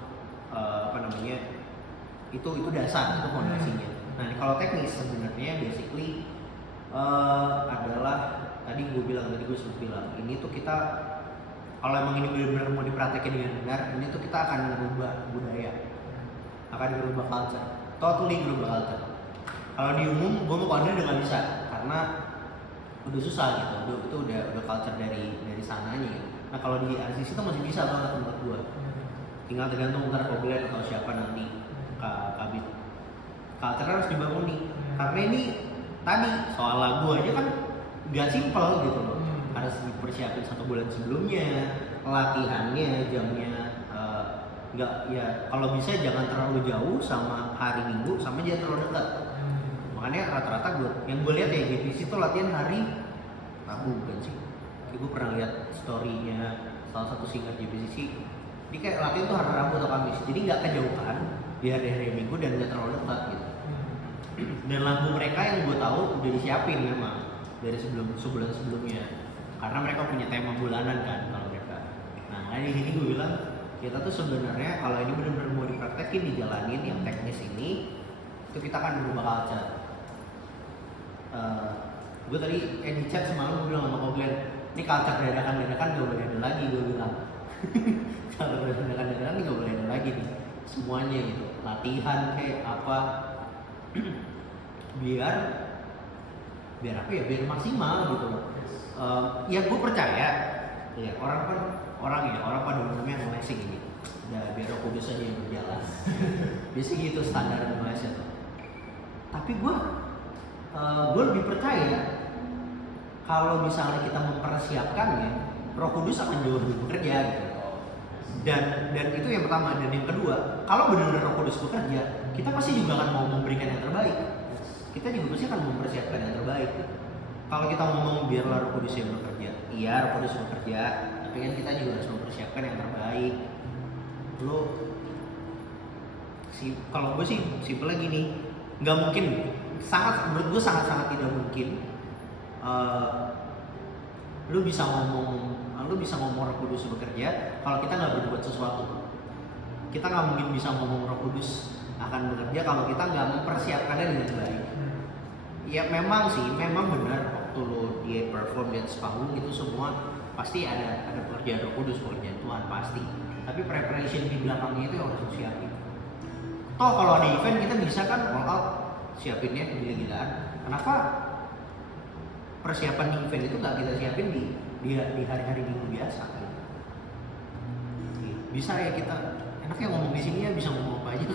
itu dasar, itu fondasinya. Nah kalau teknis sebenarnya basically adalah tadi gue sempat bilang ini tuh kita kalau emang ini benar-benar mau dipraktekin dengan benar, ini tuh kita akan merubah budaya, akan merubah culture, totally merubah culture. Kalau di umum gue mau Andre udah nggak bisa karena udah susah gitu, itu udah culture dari sananya gitu. Nah kalau di RCC itu masih bisa banget menurut gue, tinggal tergantung ntar Koblen atau siapa nanti kabit. Culture harus dibangun nih, karena ini tadi soal lagu aja kan nggak simpel gitu loh, harus dipersiapin 1 bulan sebelumnya, latihannya jamnya nggak ya kalau bisa jangan terlalu jauh sama hari Minggu, sama jangan terlalu dekat. Makanya rata-rata yang gue lihat ya JPC itu latihan hari Rabu bukan sih? Gue pernah lihat story-nya salah satu singer JPC, dia kayak latihan tuh hari Rabu atau Kamis, jadi nggak kejauhan di hari Minggu dan nggak terlalu dekat gitu. Dan lagu mereka yang gue tahu udah disiapin memang dari sebulan sebelumnya, karena mereka punya tema bulanan kan kalau mereka. Nah di sini gue bilang kita tuh sebenarnya kalau ini benar-benar mau dipraktekin, dijalanin yang teknis ini, itu kita akan berubah culture. Gue tadi di chat semalam gue bilang sama Koblen, ini culture dadakan gak boleh ada lagi, gue bilang. Culture dadakan ini gak boleh ada lagi nih, semuanya gitu, latihan kayak apa, biar apa ya, biar maksimal gitu loh. Ya gue percaya ya orang pada umumnya Malaysia gini, udah biar aku bisa aja yang berjalan. Biasa gitu standar di Malaysia tuh. Tapi gue lebih percaya kalau misalnya kita mempersiapkannya, Roh Kudus akan jauh lebih bekerja gitu. Dan itu yang pertama. Dan yang kedua, kalau benar-benar Roh Kudus bekerja, kita pasti juga akan mau memberikan yang terbaik. Kita juga pasti akan mempersiapkan yang terbaik gitu. Kalau kita ngomong biarlah Roh Kudus yang bekerja, iya Roh Kudus bekerja, tapi kan kita juga harus mempersiapkan yang terbaik. Kalau gue sih simpelnya gini, nggak mungkin, menurut gue sangat tidak mungkin lu bisa ngomong Roh Kudus bekerja kalau kita nggak berbuat sesuatu. Kita nggak mungkin bisa ngomong Roh Kudus akan bekerja kalau kita nggak mempersiapkannya dengan baik. Ya memang benar waktu lo dia perform di atas panggung itu semua pasti ada pekerjaan Roh Kudus, pekerjaan Tuhan pasti. Tapi preparation di belakangnya itu harus disiapin. Toh kalau ada event kita bisa kan all out siapinnya gila-gilaan. Kenapa persiapan di event itu nggak kita siapin di hari-hari minggu biasa? Gitu. Bisa ya kita enaknya ngomong di sini ya, bisa ngomong apa aja.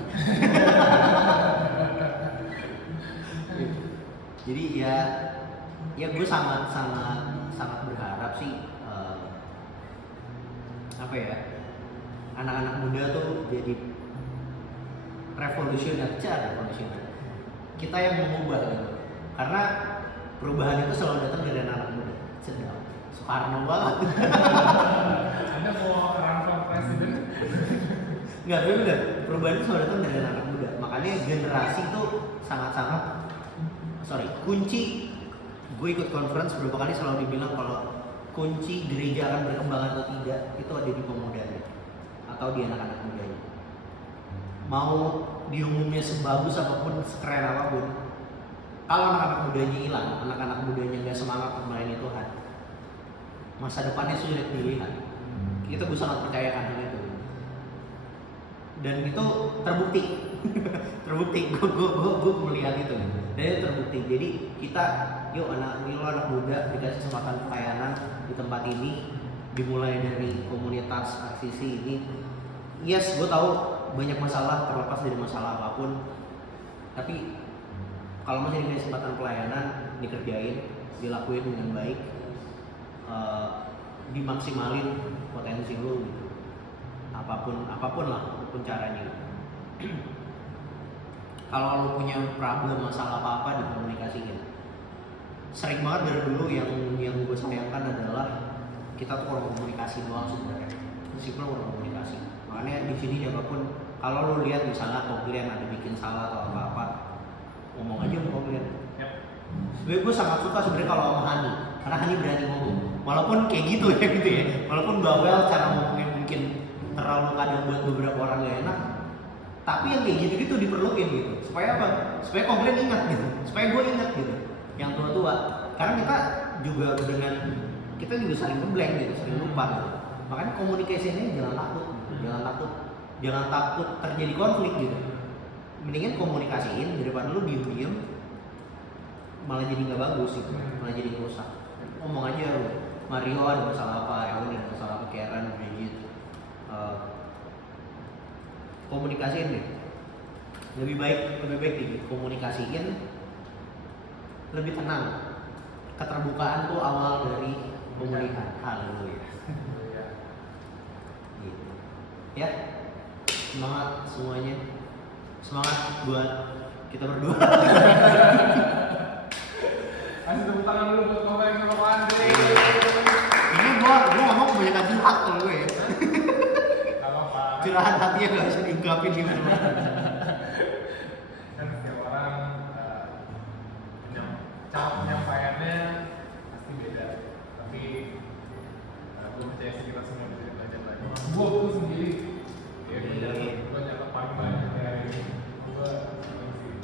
Jadi ya gue sangat berharap sih anak-anak muda tuh jadi revolusioner. Kita yang mengubah gitu. Karena perubahan itu selalu datang dari anak muda. Sedang Soekarno banget. Anda mau run for president? Enggak, bener. Perubahan itu selalu datang dari anak muda. Makanya generasi itu sangat kunci. Gue ikut conference beberapa kali selalu dibilang kalau kunci gereja akan berkembang atau tidak itu ada di pemudanya atau di anak-anak mudanya. Mau di umumnya sebagus apapun, sekeren apapun, kalau anak-anak mudanya hilang, anak-anak mudanya nggak semangat melayani Tuhan, masa depannya sulit dilihat. Itu gue sangat percayakan hal itu. Dan itu terbukti. Gue melihat itu. Dan itu terbukti. Jadi kita, yuk anak muda dikasih kesempatan pelayanan di tempat ini, dimulai dari komunitas RCC ini. Yes, gue tahu banyak masalah, terlepas dari masalah apapun, tapi kalau masih dikasih kesempatan pelayanan, dikerjain, dilakuin dengan baik, dimaksimalin potensi lu gitu. Apapun caranya. Kalau lu punya problem, masalah apa-apa, dikomunikasikan. Sering banget dari dulu yang gue sayangkan adalah kita tuh kurang komunikasi doang sebenarnya. Simpel kurang komunikasi. Makanya di sini siapapun, kalau lu lihat misalnya Koblen ada bikin salah atau apa-apa, ngomong aja sama Koblen. Sebenarnya gue sangat suka sebenarnya kalau sama Hani. karena Hani berani ngomong. Walaupun kayak gitu ya gitu ya. Walaupun bawel cara ngomongnya mungkin terlalu kadang buat beberapa orang gak enak. Tapi yang kayak gitu-gitu diperluin gitu. Supaya apa? Supaya komplain ingat gitu. Supaya gue ingat gitu. Yang tua-tua. Karena kita juga saling ngeblank gitu, saling lupa gitu. Makanya komunikasinya jangan takut, jangan takut terjadi konflik gitu. Mendingan komunikasiin daripada lu diem-diem malah jadi nggak bagus gitu, malah jadi ngerusak. Ngomong aja lu, Mario ada masalah apa, Ewan ada masalah apa, Karen, Bridget, komunikasiin deh. Lebih baik komunikasiin, lebih tenang. Keterbukaan tuh awal dari pemulihan. Haleluya. Gitu. Ya, semangat semuanya. Semangat buat kita berdua. Kasih tepuk tangan dulu buat Bapak yang sama Pak Andre. Ini gua ngomong kebanyakan curhat kalau gue ya. Gak apa-apa. Curhat hatinya gak bisa diungkapin gimana. Kan setiap orang cara penyampaiannya pasti beda. Tapi gue percaya sih kita semua bisa belajar lagi. Gue sendiri ya belajar banyak paling banyak dari gue sih.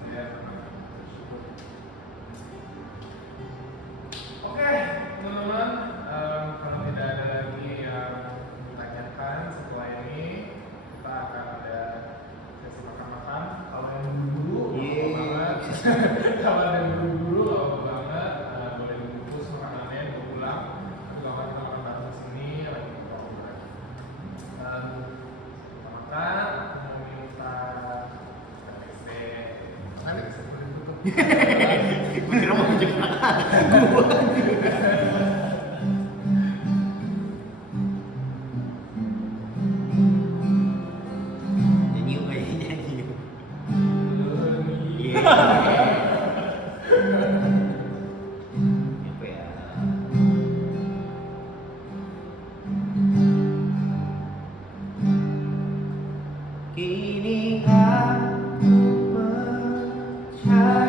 Saya bersyukur. Oke, teman-teman, kalau tidak ada lagi yang ditanyakan setelah ini, kita akan ada sesi makan-makan. Kalau yang buru-buru, banget. Kalau ada yang buru-buru, banget, boleh dibungkus makanannya, dibawa pulang. Tapi kalau kita makan bareng di sini, lagi kita ngobrol. Kita makan, mau minta KTP. Nanti bisa boleh tutup. Gue kira mau ngejek makan. Nyanyi yuk, nyanyi yuk. Iya. Apa ya? Kini aku percaya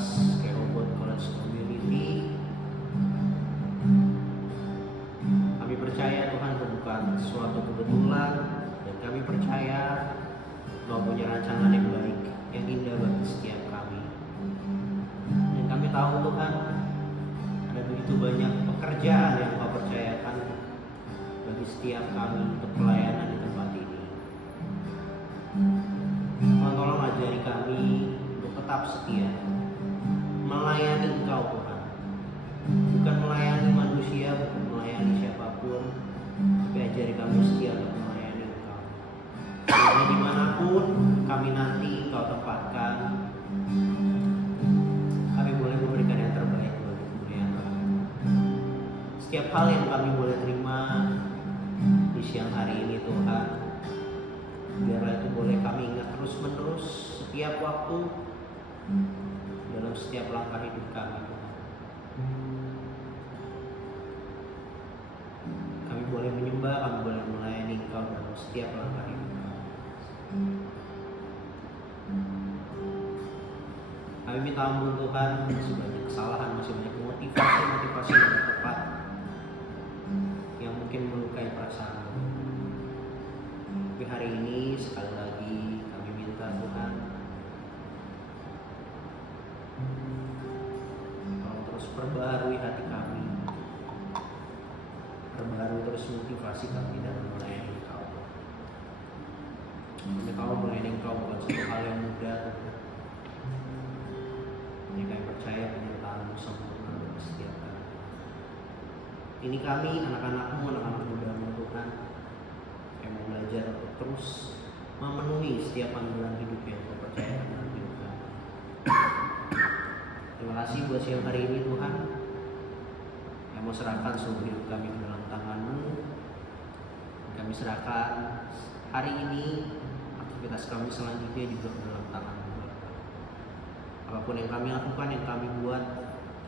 Rehoboth College Community. Kami percaya Tuhan itu bukan suatu kebetulan, dan kami percaya Kau punya rancangan yang baik, yang indah bagi setiap kami. Dan kami tahu Tuhan, ada begitu banyak pekerjaan yang Kau percayakan bagi setiap kami untuk pelayanan di tempat ini. Tuhan, tolong ajari kami untuk tetap setia melayani Engkau Tuhan, bukan melayani manusia, bukan melayani siapapun, tapi ajari kami setia untuk melayani Engkau. Sehingga dimanapun kami nanti Engkau tempatkan, kami boleh memberikan yang terbaik bagi kemuliaan Tuhan. Setiap hal yang kami boleh terima di siang hari ini Tuhan, biarlah itu boleh kami ingat terus menerus setiap waktu dalam setiap langkah hidup kami Tuhan. Kami boleh menyembah, kami boleh melayani Engkau dalam setiap langkah hidup kami. Kami minta ampun Tuhan, masih banyak kesalahan, masih banyak motivasi yang tidak tepat yang mungkin melukai perasaan kami. Tapi hari ini sekali lagi kami minta Tuhan, Tolong terus perbaharui hati kami, perbaharui terus motivasi kami dalam melayani Engkau. Kami tahu melayani Engkau bukan suatu hal yang mudah Tuhan. Ini kami percaya penyertaan-Mu sempurna bagi setiap kami. Ini kami, anak-anak-Mu, anak-anak muda-Mu Tuhan, yang mau belajar untuk terus memenuhi setiap panggilan hidup yang Kau percayakan dalam hidup kami. Terima kasih buat siang hari ini Tuhan, yang mau serahkan seluruh hidup kami ke dalam tangan-Mu. Kami serahkan hari ini, aktivitas kami selanjutnya juga ke dalam tangan-Mu. Apapun yang kami lakukan, yang kami buat,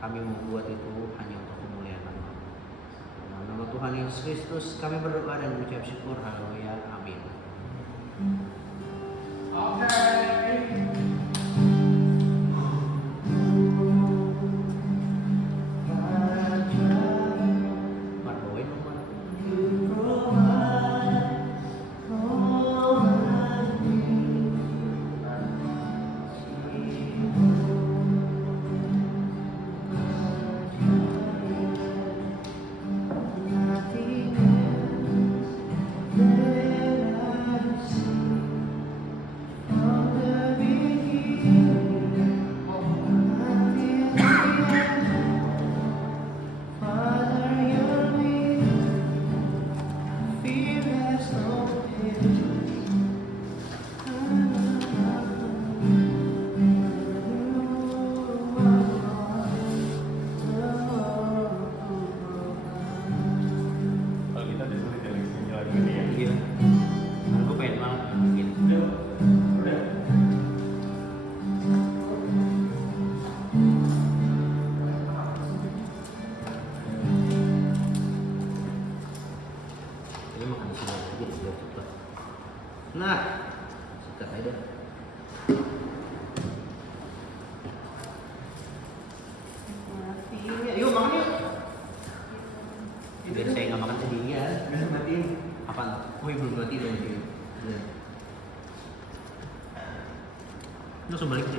kami membuat itu hanya untuk kemuliaan Nama. Dalam nama Tuhan Yesus Kristus kami berdoa dan mengucap syukur. Haleluya. Amin. Oke. Mar, bawain dong, Mar. Kalau kita udah sulit ya listening lagu ini ya. Iya. Aku pengen banget bikin. Udah. Ini makan di sini aja jadi biar cepet. Nah, sikat aja. Yuk makan yuk. Biar saya nggak makan sendirian. Bisa matiin. Apaan? Oh, belum berarti udah. Iya. Langsung balik ke